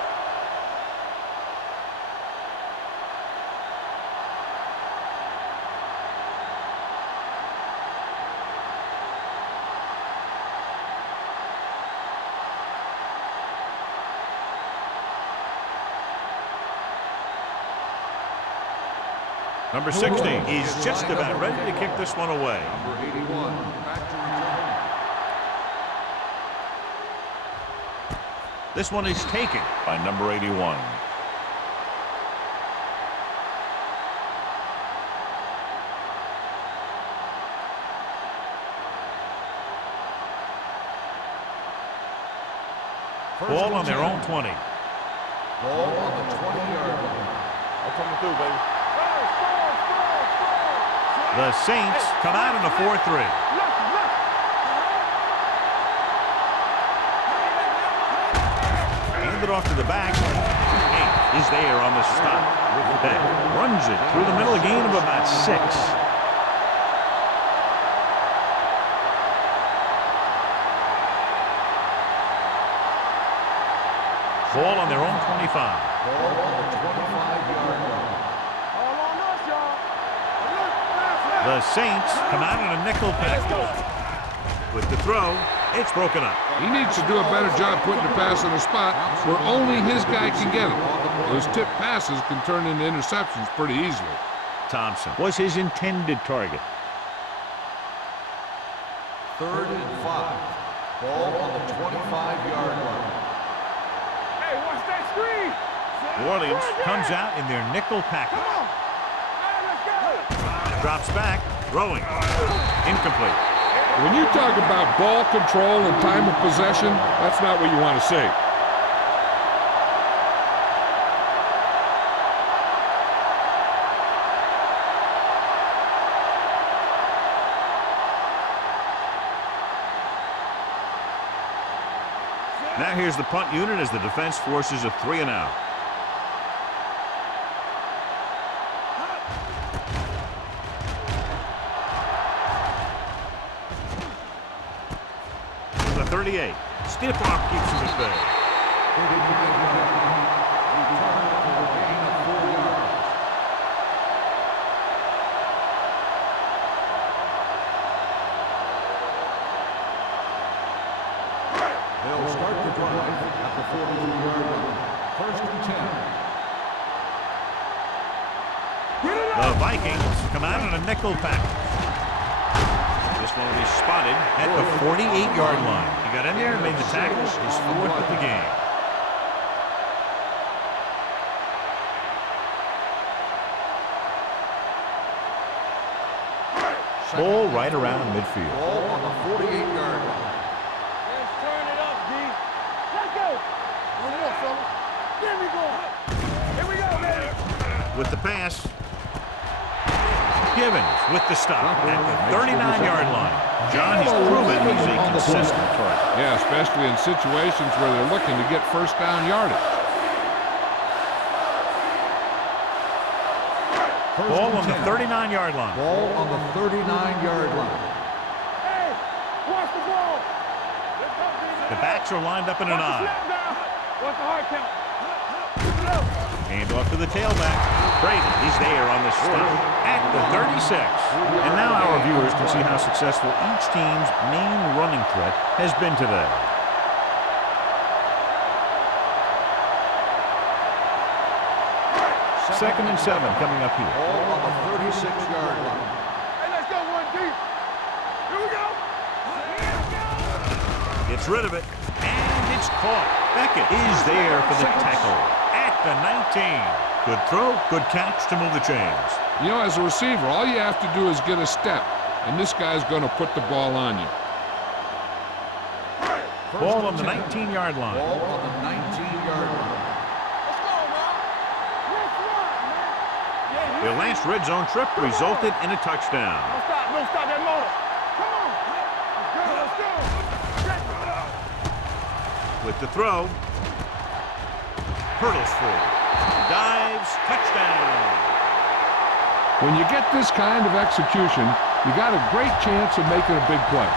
Number 60 is just about ready to kick this one away. Number 81, back to return. This one is taken By number 81. Ball on their own 20. Ball on the 20-yard line. I'm coming through, baby. The Saints come out in a 4-3. Hand it off to the back. Eight is there on the stop. That runs it through the middle, a gain of about 6. Ball on their own 25. Ball on the 25-yard line. All on us, y'all. The Saints come out in a nickel pack. With the throw, it's broken up. He needs to do a better job putting the pass in a spot where only his guy can get it. Those tip passes can turn into interceptions pretty easily. Thompson was his intended target. 3rd and 5. Ball on the 25-yard line. Hey, watch that screen. New Orleans comes out in their nickel package. Come on. Hey, let's go. Drops back, throwing. Incomplete. When you talk about ball control and time of possession, that's not what you want to see. Now here's the punt unit as the defense forces a 3-and-out. The 38. Stiff arm keeps him at bay. They'll start the drive at the 42-yard line. 1st and 10. The Vikings come out in a nickel package. This one will be spotted at the 48-yard line. He got in there and made the tackle. His 4th of the game. Ball right around midfield. Ball on the 48-yard line. Let's turn it up, D. Let's go. One more, fella. There we go. Here we go, baby. With the pass. Givens with the stop at the 39-yard line. John, he's proven he's a consistent target. Yeah, especially in situations where they're looking to get first down yardage. Ball on the 39-yard line. Ball on the 39-yard line. Hey, watch the ball. Let's go, The backs are lined up in an Watch the eye. snap down. Watch the hard count. Hand off to the tailback. Brady, he's there on the stop at the 36. And now our viewers can see how successful each team's main running threat has been today. 2nd and 7 coming up here. Ball on the 36-yard line. Hey, let's go one deep. Here we go. Gets rid of it, and it's caught. Beckett is there for the tackle at the 19. Good throw, good catch to move the chains. You know, as a receiver, all you have to do is get a step, and this guy's going to put the ball on you. Ball on the 19-yard line. Ball on the 19-yard line. Let's go, man. Let's run, man. Their last red zone trip resulted in a touchdown. Don't stop that motor. Come on. Let's go. With the throw, hurdles through, dives, touchdown. When you get this kind of execution, you got a great chance of making a big play.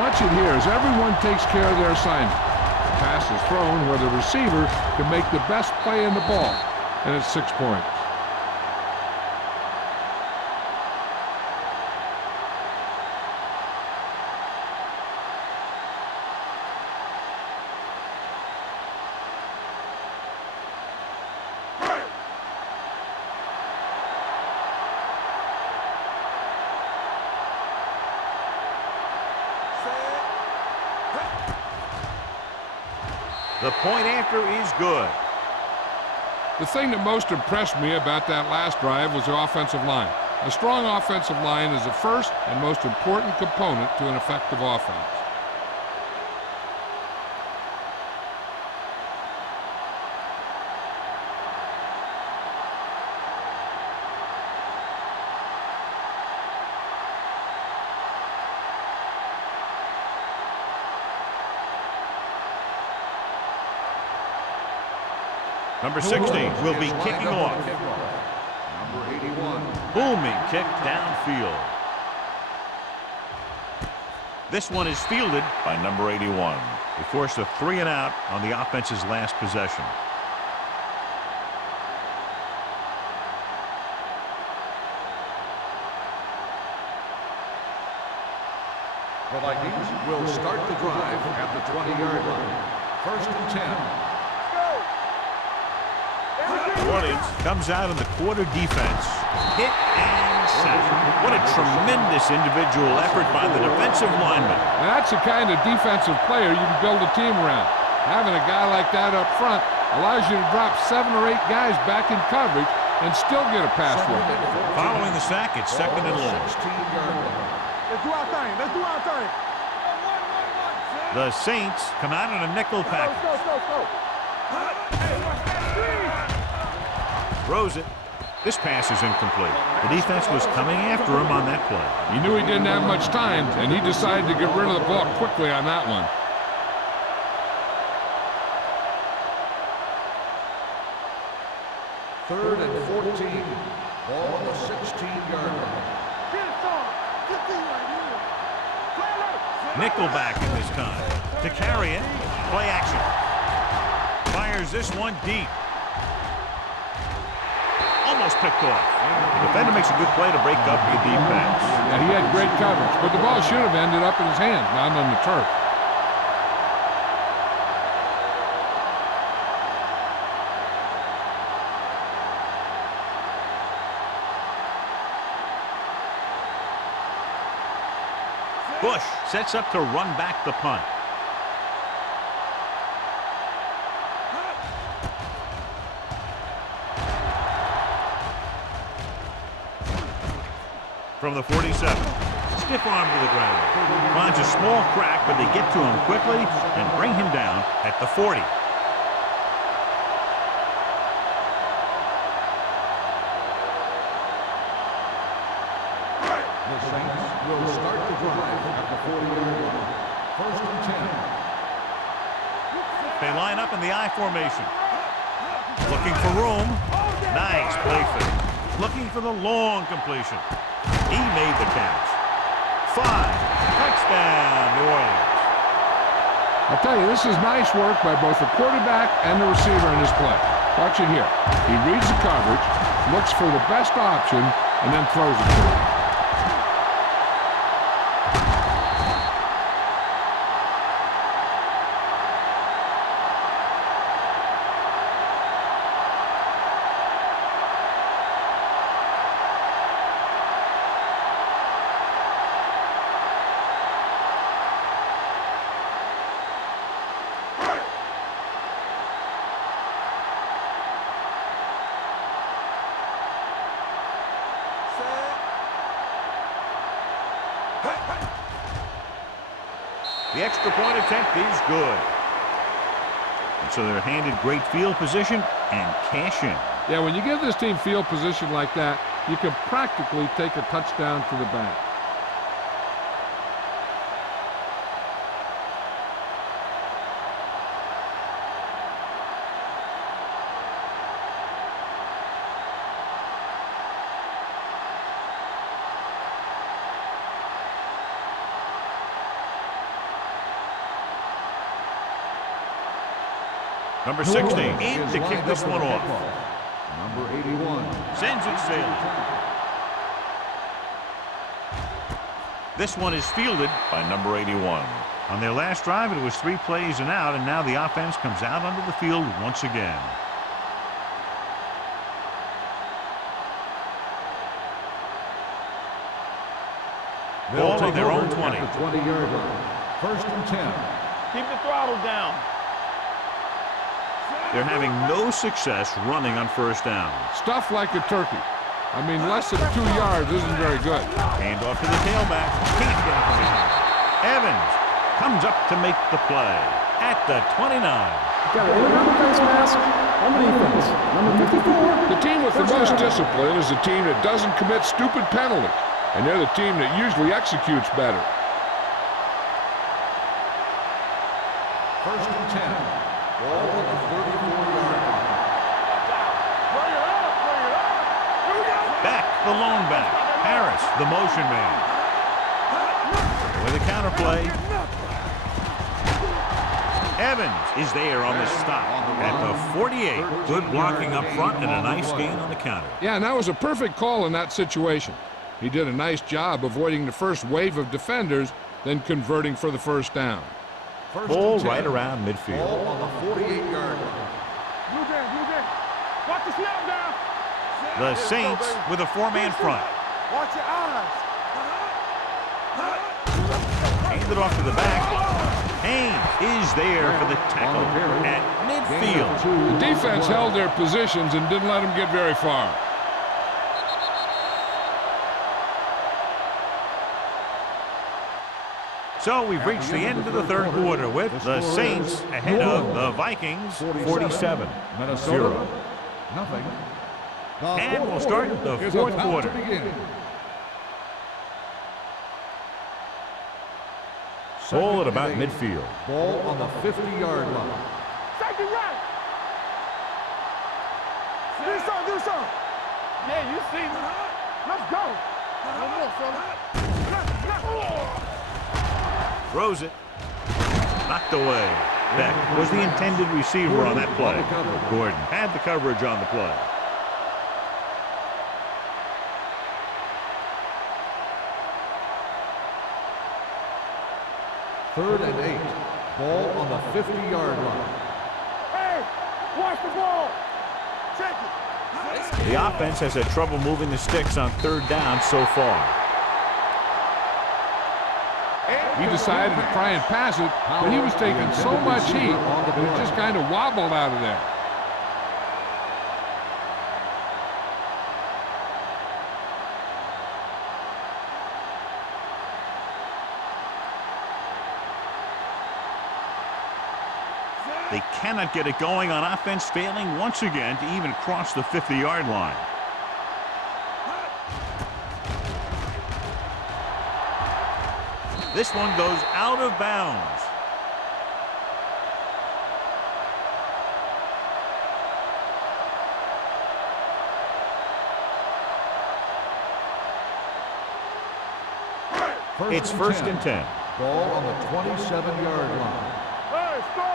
Watch it here as everyone takes care of their assignment. The pass is thrown where the receiver can make the best play in the ball, and it's 6 points. The point after is good. The thing that most impressed me about that last drive was the offensive line. A strong offensive line is the first and most important component to an effective offense. Number 16 will be kicking off. Number 81. Booming kick downfield. This one is fielded By number 81. They forced a 3 and out on the offense's last possession. The Vikings will start the drive at the 20-yard line. 1st and 10. Williams comes out in the quarter defense. Hit and sack. What a tremendous individual effort by the defensive lineman. And that's the kind of defensive player you can build a team around. Having a guy like that up front allows you to drop 7 or 8 guys back in coverage and still get a pass rush. Following the sack, it's 2nd and long. 16-yard line. Let's do our thing. Let's do our thing. The Saints come out in a nickel package. Go. Throws it. This pass is incomplete. The defense was coming after him on that play. He knew he didn't have much time, and he decided to get rid of the ball quickly on that one. Third and 14. Ball on the 16-yard line. Get it, son. Get these right here. Nickelback in this time. To carry it, play action. Fires this one deep. Almost picked off. The defender makes a good play to break up the deep pass. Yeah, he had great coverage, but the ball should have ended up in his hand, not on the turf. Bush sets up to run back the punt. From the 47, stiff arm to the ground. Finds a small crack, but they get to him quickly and bring him down at the 40. The Saints will start the drive at the 40-yard line. 1st and 10. They line up in the I formation. Looking for room. Nice play fake. Looking for the long completion. He made the catch. 5. Touchdown, New Orleans. I'll tell you, this is nice work by both the quarterback and the receiver in this play. Watch it here. He reads the coverage, looks for the best option, and then throws it to him. The extra point attempt is good. And so they're handed great field position and cash in. Yeah, when you give this team field position like that, you can practically take a touchdown to the bank. Number 16 in to kick this one off. Number 81. Sends it sailing. This one is fielded By number 81. on their last drive. It was 3 plays and out, and now the offense comes out onto the field once again. Ball on their own 20. At the 20-yard line. First and 10. Keep the throttle down. They're having no success running on first down. Stuff like a turkey. I mean, less than 2 yards isn't very good. Hand off to the tailback. Can't get it behind. Evans comes up to make the play at the 29. Got it in on the face mask. On the defense. Number 54. The team with the most discipline is the team that doesn't commit stupid penalties. And they're the team that usually executes better. First and 10. Ball at the 34-yard line. Bring it up, bring it up. Here we go. Back, the lone back. Harris, the motion man. With a counter play. Evans is there on the stop at the 48. Good blocking up front and a nice gain on the counter. Yeah, and that was a perfect call in that situation. He did a nice job avoiding the first wave of defenders, then converting for the first down. First Ball and 10. right around midfield. Ball on the 48-yard line. Blue game, blue game. Watch the snap down. The Saints with a 4-man front. Watch your eyes. Handed off to the back. Haynes is there for the tackle at midfield. The defense held their positions and didn't let them get very far. So we've reached the end of the third quarter with the Saints ahead of the Vikings 47-0. Minnesota, nothing. And we'll start the Here's fourth about to quarter. begin. Ball at about Second and 8. midfield. Ball on the 50-yard line. Second right. Do something, do something. Yeah, you see me. Let's go. One more, fella. Throws it. Knocked away. Beck was the intended receiver on that play. Gordon had the coverage on the play. Third and 8. Ball on the 50-yard line. Hey, watch the ball. Check it. The offense has had trouble moving the sticks on third down so far. He decided to try and pass it, but he was taking so much heat that he just kind of wobbled out of there. They cannot get it going on offense, failing once again to even cross the 50-yard line. This one goes out of bounds. It's first and 10. Ball on the 27-yard line. Hey, score.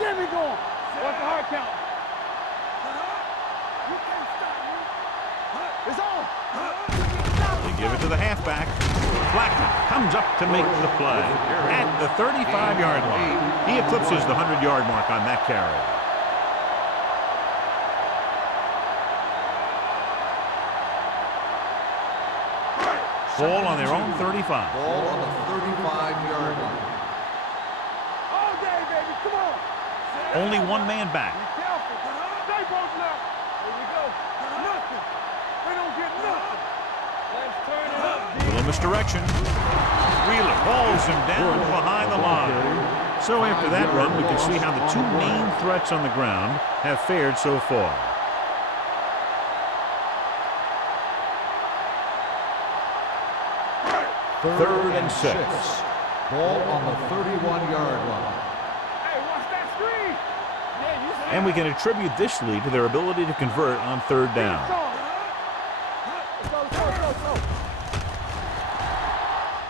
Get me going. Watch the hard count. You can't stop me. It's on. They give it to the halfback. Blackman comes up to make the play at the 35-yard line. He eclipses the 100-yard mark on that carry. Ball on their own 35. Ball on the 35-yard line. All day, baby. Come on. Only one man back. Be careful. Stay close now. Here we go. Nothing. They don't get nothing. Let's turn it up. Little misdirection. Wheeler hauls him down behind the line. So after that run, we can see how the two main threats on the ground have fared so far. Third and 6. Ball on the 31-yard line. Hey, watch that screen. Yeah, you see. And we can attribute this lead to their ability to convert on third down. Let's go, let's go, let's go, let's go.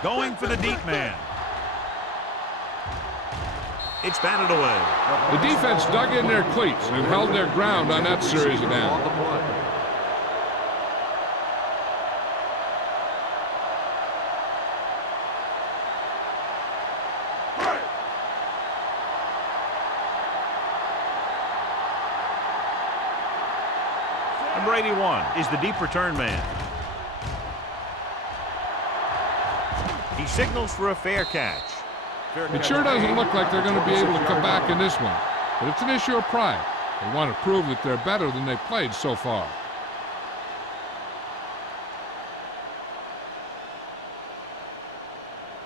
Going for the deep man. It's batted away. The defense dug in their cleats and held their ground on that series of downs. Number 81 is the deep return man. He signals for a fair catch. It sure doesn't look like they're going to be able to come back in this one, but it's an issue of pride. They want to prove that they're better than they've played so far.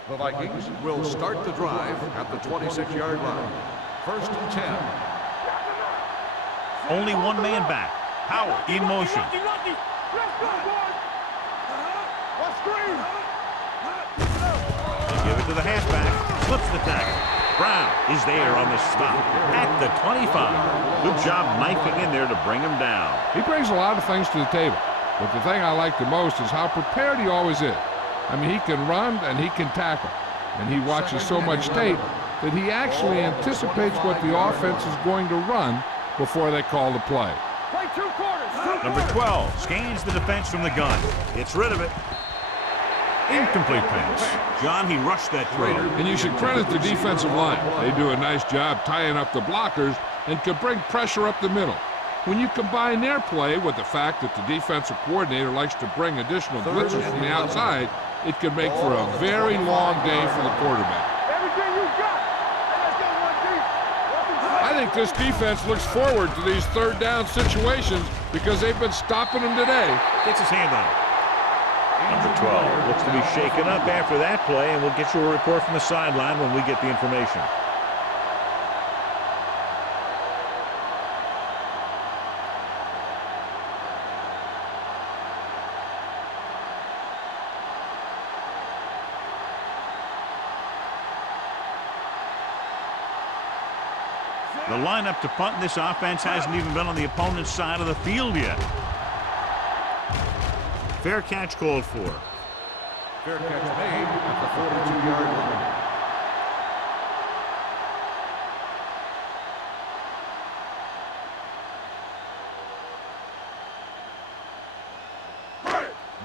The Vikings will start the drive at the 26-yard line. First and 10. Only one man back. Howard in motion. Lucky, lucky. Let's go, boys. What screen? They give it to the halfback. Flips the tackle. Brown is there on the stop at the 25. Good job knifing in there to bring him down. He brings a lot of things to the table, but the thing I like the most is how prepared he always is. I mean, he can run and he can tackle, and he watches so much tape that he actually anticipates what the offense is going to run before they call the play. Play 2 quarters. Number 12 scans the defense from the gun. Gets rid of it. Incomplete pass. John, he rushed that throw. And you should credit the defensive line. They do a nice job tying up the blockers and can bring pressure up the middle. When you combine their play with the fact that the defensive coordinator likes to bring additional blitzers from the outside, it can make for a very long day for the quarterback. Everything you got. Hey, let's get one deep. I think this defense looks forward to these third down situations because they've been stopping them today. Gets his hand on it. Number 12. Looks to be shaken up after that play, and we'll get you a report from the sideline when we get the information. The lineup to punt in this offense hasn't even been on the opponent's side of the field yet. Fair catch called for. Fair catch made at the 42-yard line.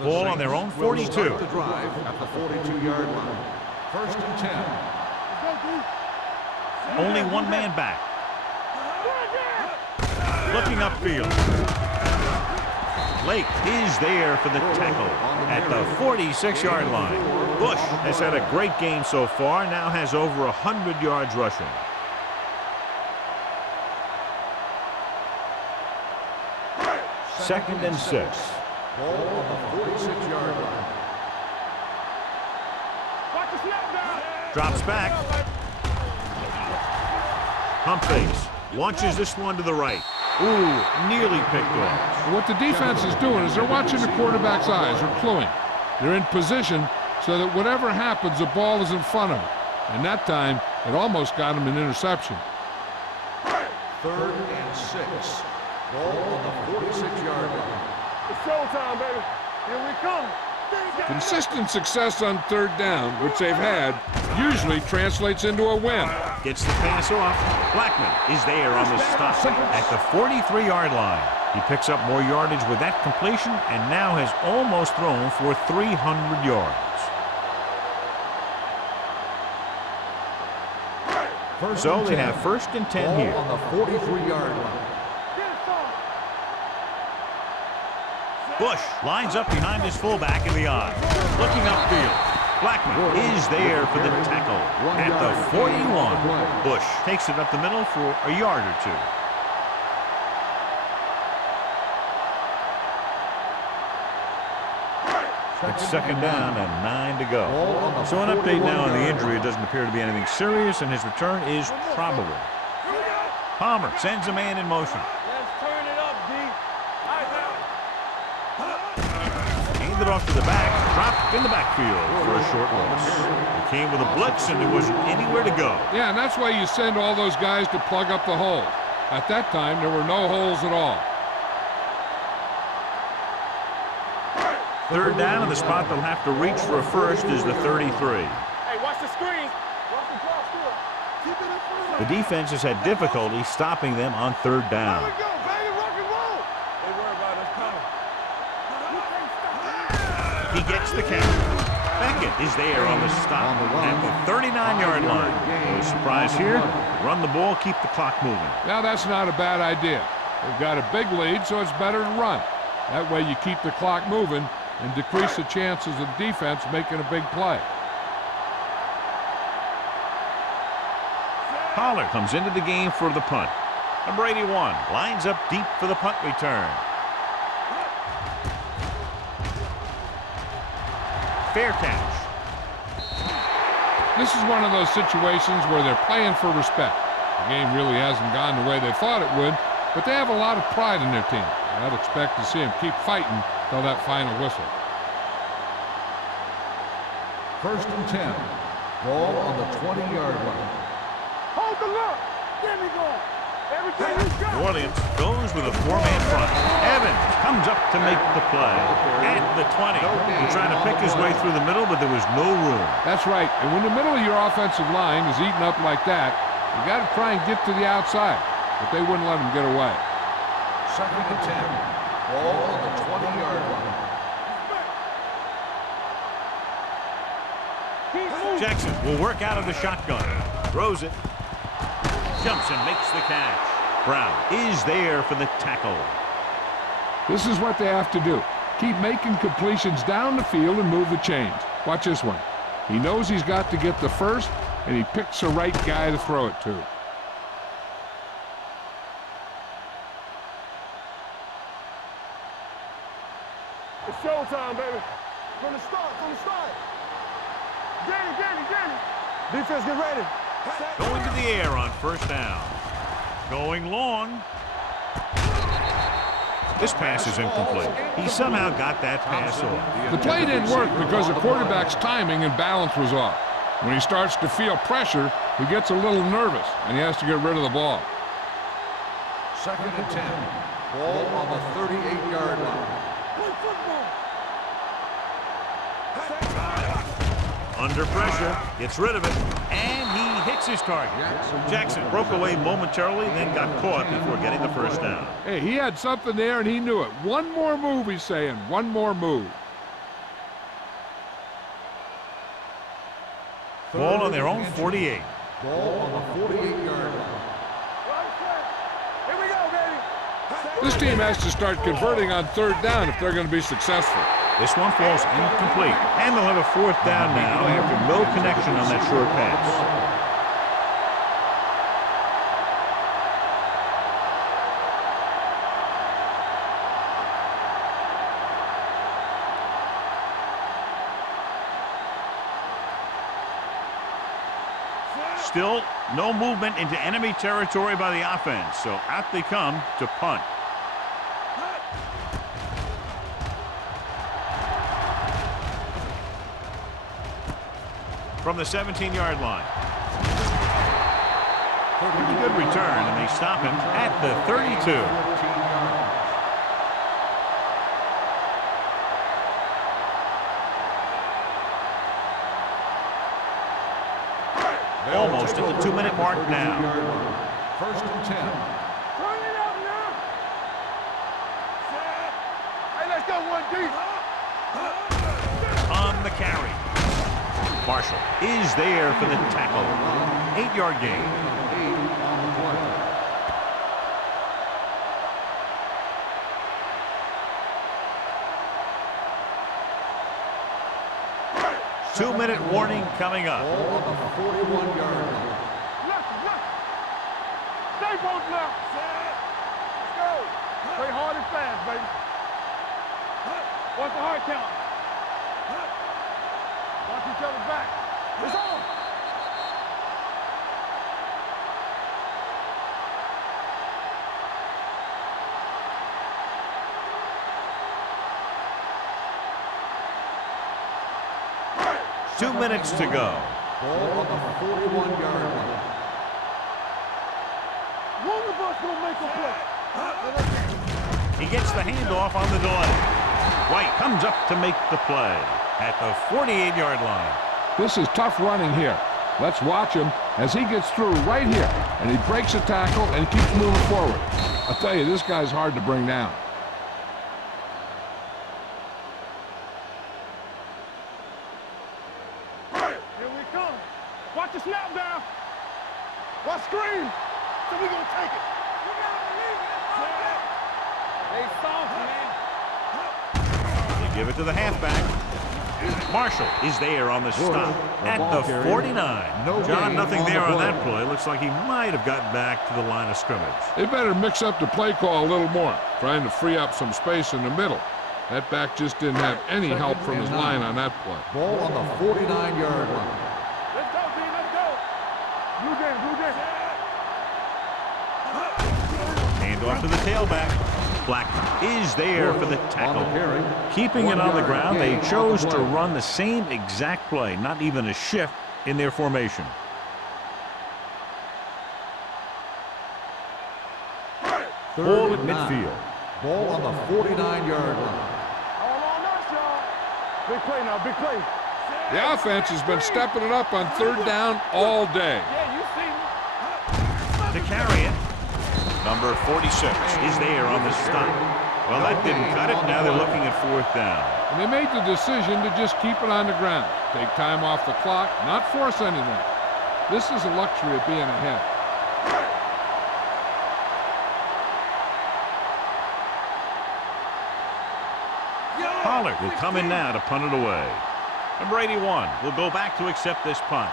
Ball on their own 42. The drive at the 42-yard line. First and 10. Only one man back. Looking upfield. Lake is there for the tackle at the 46-yard line. Bush has had a great game so far, now has over 100 yards rushing. Second and 6. Ball on the 46-yard line. Watch the snap now. Drops back. Pump fakes. Launches this one to the right. Ooh, nearly picked off. And what the defense is doing is they're watching the quarterback's eyes. They're cluing. They're in position so that whatever happens, the ball is in front of them. And that time, it almost got him an interception. Third and 6. Ball on the 46-yard line. It's showtime, baby. Here we come. Consistent success on third down, which they've had, usually translates into a win. Gets the pass off. Blackman is there on the stop at the 43-yard line. He picks up more yardage with that completion and now has almost thrown for 300 yards. So they have first and 10 here. On the 43-yard line. Bush lines up behind his fullback in the eye. Looking upfield. Blackman is there for the tackle at the 41. Bush takes it up the middle for a yard or two. It's second down and 9 to go. Ball on the So an update now on the 41-yard injury. It doesn't appear to be anything serious, and his return is probable. Palmer sends a man in motion. Let's turn it up, D. Handed off to the back, dropped in the backfield for a short loss. He came with a blitz, and there wasn't anywhere to go. Yeah, and that's why you send all those guys to plug up the holes. At that time, there were no holes at all. Third down, and the spot they'll have to reach for a first is the 33. Hey, watch the screen. Watch the clock still. Keep it in front. The defense has had difficulty stopping them on third down. Here we go, baby. Rock and roll. They worry about us coming. He gets the catch. Beckett is there on the stop at the 39-yard line. No surprise here. Run the ball, keep the clock moving. Now, that's not a bad idea. They've got a big lead, so it's better to run. That way you keep the clock moving and decrease the chances of the defense making a big play. Pollard comes into the game for the punt. Number 81 lines up deep for the punt return. Fair catch. This is one of those situations where they're playing for respect. The game really hasn't gone the way they thought it would, but they have a lot of pride in their team. I'd expect to see them keep fighting till that final whistle. First and 10. Ball on the 20-yard line. Hold the look. Get me going. Everything you got. New Orleans goes with a four-man front. Evans comes up to make the play. At the 20. He's trying to pick his way through the middle, but there was no room. That's right. And when the middle of your offensive line is eaten up like that, you got to try and get to the outside. But they wouldn't let him get away. Second and 10. Ball on the 20-yard line. Jackson will work out of the shotgun. Throws it. Jumps and makes the catch. Brown is there for the tackle. This is what they have to do. Keep making completions down the field and move the chains. Watch this one. He knows he's got to get the first, and he picks the right guy to throw it to. It's showtime, baby. From the start, from the start. Get it. Defense, get ready. Going to the air on first down. Going long. This pass is incomplete. He somehow got that pass off. The play didn't work because the quarterback's timing and balance was off. When he starts to feel pressure, he gets a little nervous, and he has to get rid of the ball. Second and 10. Ball on the 38-yard line. Under pressure, gets rid of it, and he hits his target. Jackson broke away momentarily, then got caught before getting the first down. Hey, he had something there, and he knew it. One more move, he's saying. One more move. Ball on their own 48. Ball on the 48-yard line. Here we go, baby. This team has to start converting on third down if they're going to be successful. This one falls incomplete, and they'll have a fourth down now after no connection on that short pass. Still no movement into enemy territory by the offense, so out they come to punt. From the 17-yard line. Pretty good return, and they stop him at the 32. Almost at the 2-minute mark now. First and 10. Turn it up now. Hey, let's go one deep. On the carry. Marshall is there for the tackle. 8-yard gain. 8 on the play. Two-minute warning coming up. Ball on the 41-yard line. Left. Stay both left. Let's go. Play hard and fast, baby. What's the hard count? 2 minutes to go. Ball on the 41-yard line. One of us gonna make a play. He gets the handoff on the delay. White comes up to make the play at the 48-yard line. This is tough running here. Let's watch him as he gets through right here. And he breaks a tackle and keeps moving forward. I'll tell you, this guy's hard to bring down. Here we come. Watch the snap down. Watch screen. So we gonna take it. You gotta believe it. They soft, man. They give it to the halfback. Marshall is there on the stop at the 49. John, nothing there on that play. Looks like he might have gotten back to the line of scrimmage. They better mix up the play call a little more, trying to free up some space in the middle. That back just didn't have any help from his line on that play. Ball on the 49-yard line. Let's go, B. Let's go. Blue game, blue game. Hand off to the tailback. Blackman is there for the tackle. Keeping it on the ground, they chose to run the same exact play, not even a shift in their formation. Ball at midfield. Ball on the 49-yard line. All on us, y'all. Big play now, big play. The offense has been stepping it up on third down all day. Yeah, you see me. To carry it, number 46 is there on the stop. Well, that didn't cut it. Now they're looking at fourth down. And they made the decision to just keep it on the ground. Take time off the clock, not force anything. This is a luxury of being ahead. Pollard will come in now to punt it away. Number 81 will go back to accept this punt.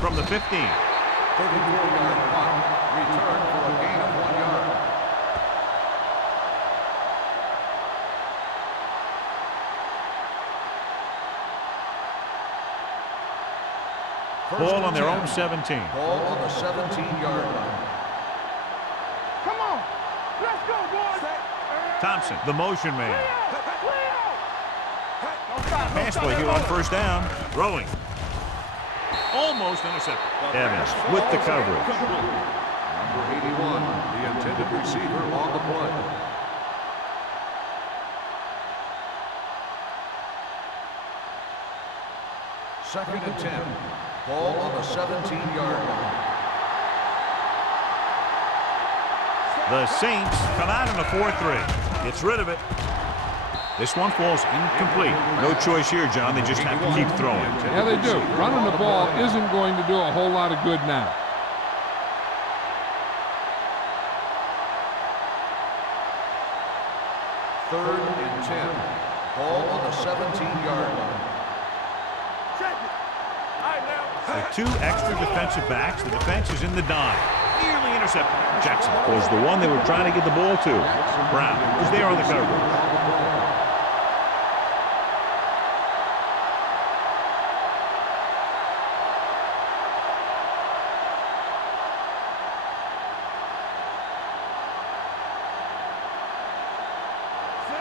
From the 15. 34-yard punt. Return for a gain of 1 yard. Ball on their own 17. Ball on the 17-yard line. Come on. Let's go, boys. Thompson, the motion man. Don't stop, Pass play here on first down. Throwing. Almost intercepted. Evans with the coverage. Number 81, the intended receiver on the play. Second and 10. Ball on the 17-yard line. The Saints come out in a 4-3. Gets rid of it. This one falls incomplete. No choice here, John. They just have to keep throwing. Yeah, they do. Running the ball isn't going to do a whole lot of good now. Third and 10. Ball on the 17-yard line. Check it. All right, now. The two extra defensive backs. The defense is in the dime. Nearly intercepted. Jackson was the one they were trying to get the ball to. Brown was there on the coverage.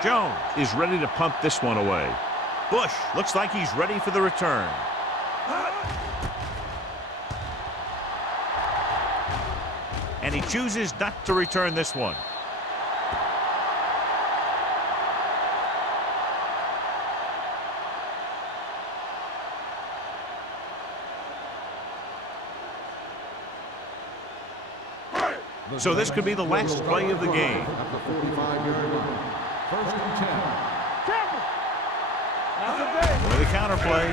Jones is ready to pump this one away. Bush looks like he's ready for the return. And he chooses not to return this one. So this could be the last play of the game. At the 45-yard line. First and 10. Careful. Not today. For the counter play.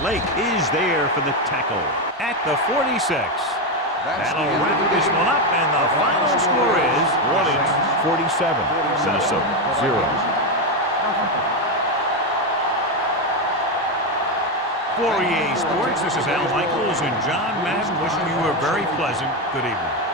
Lake is there for the tackle at the 46. That'll wrap this one up, and the final score is Orleans 47, Minnesota 0. For EA Sports, this is Al Michaels and John Madden wishing you a very pleasant good evening.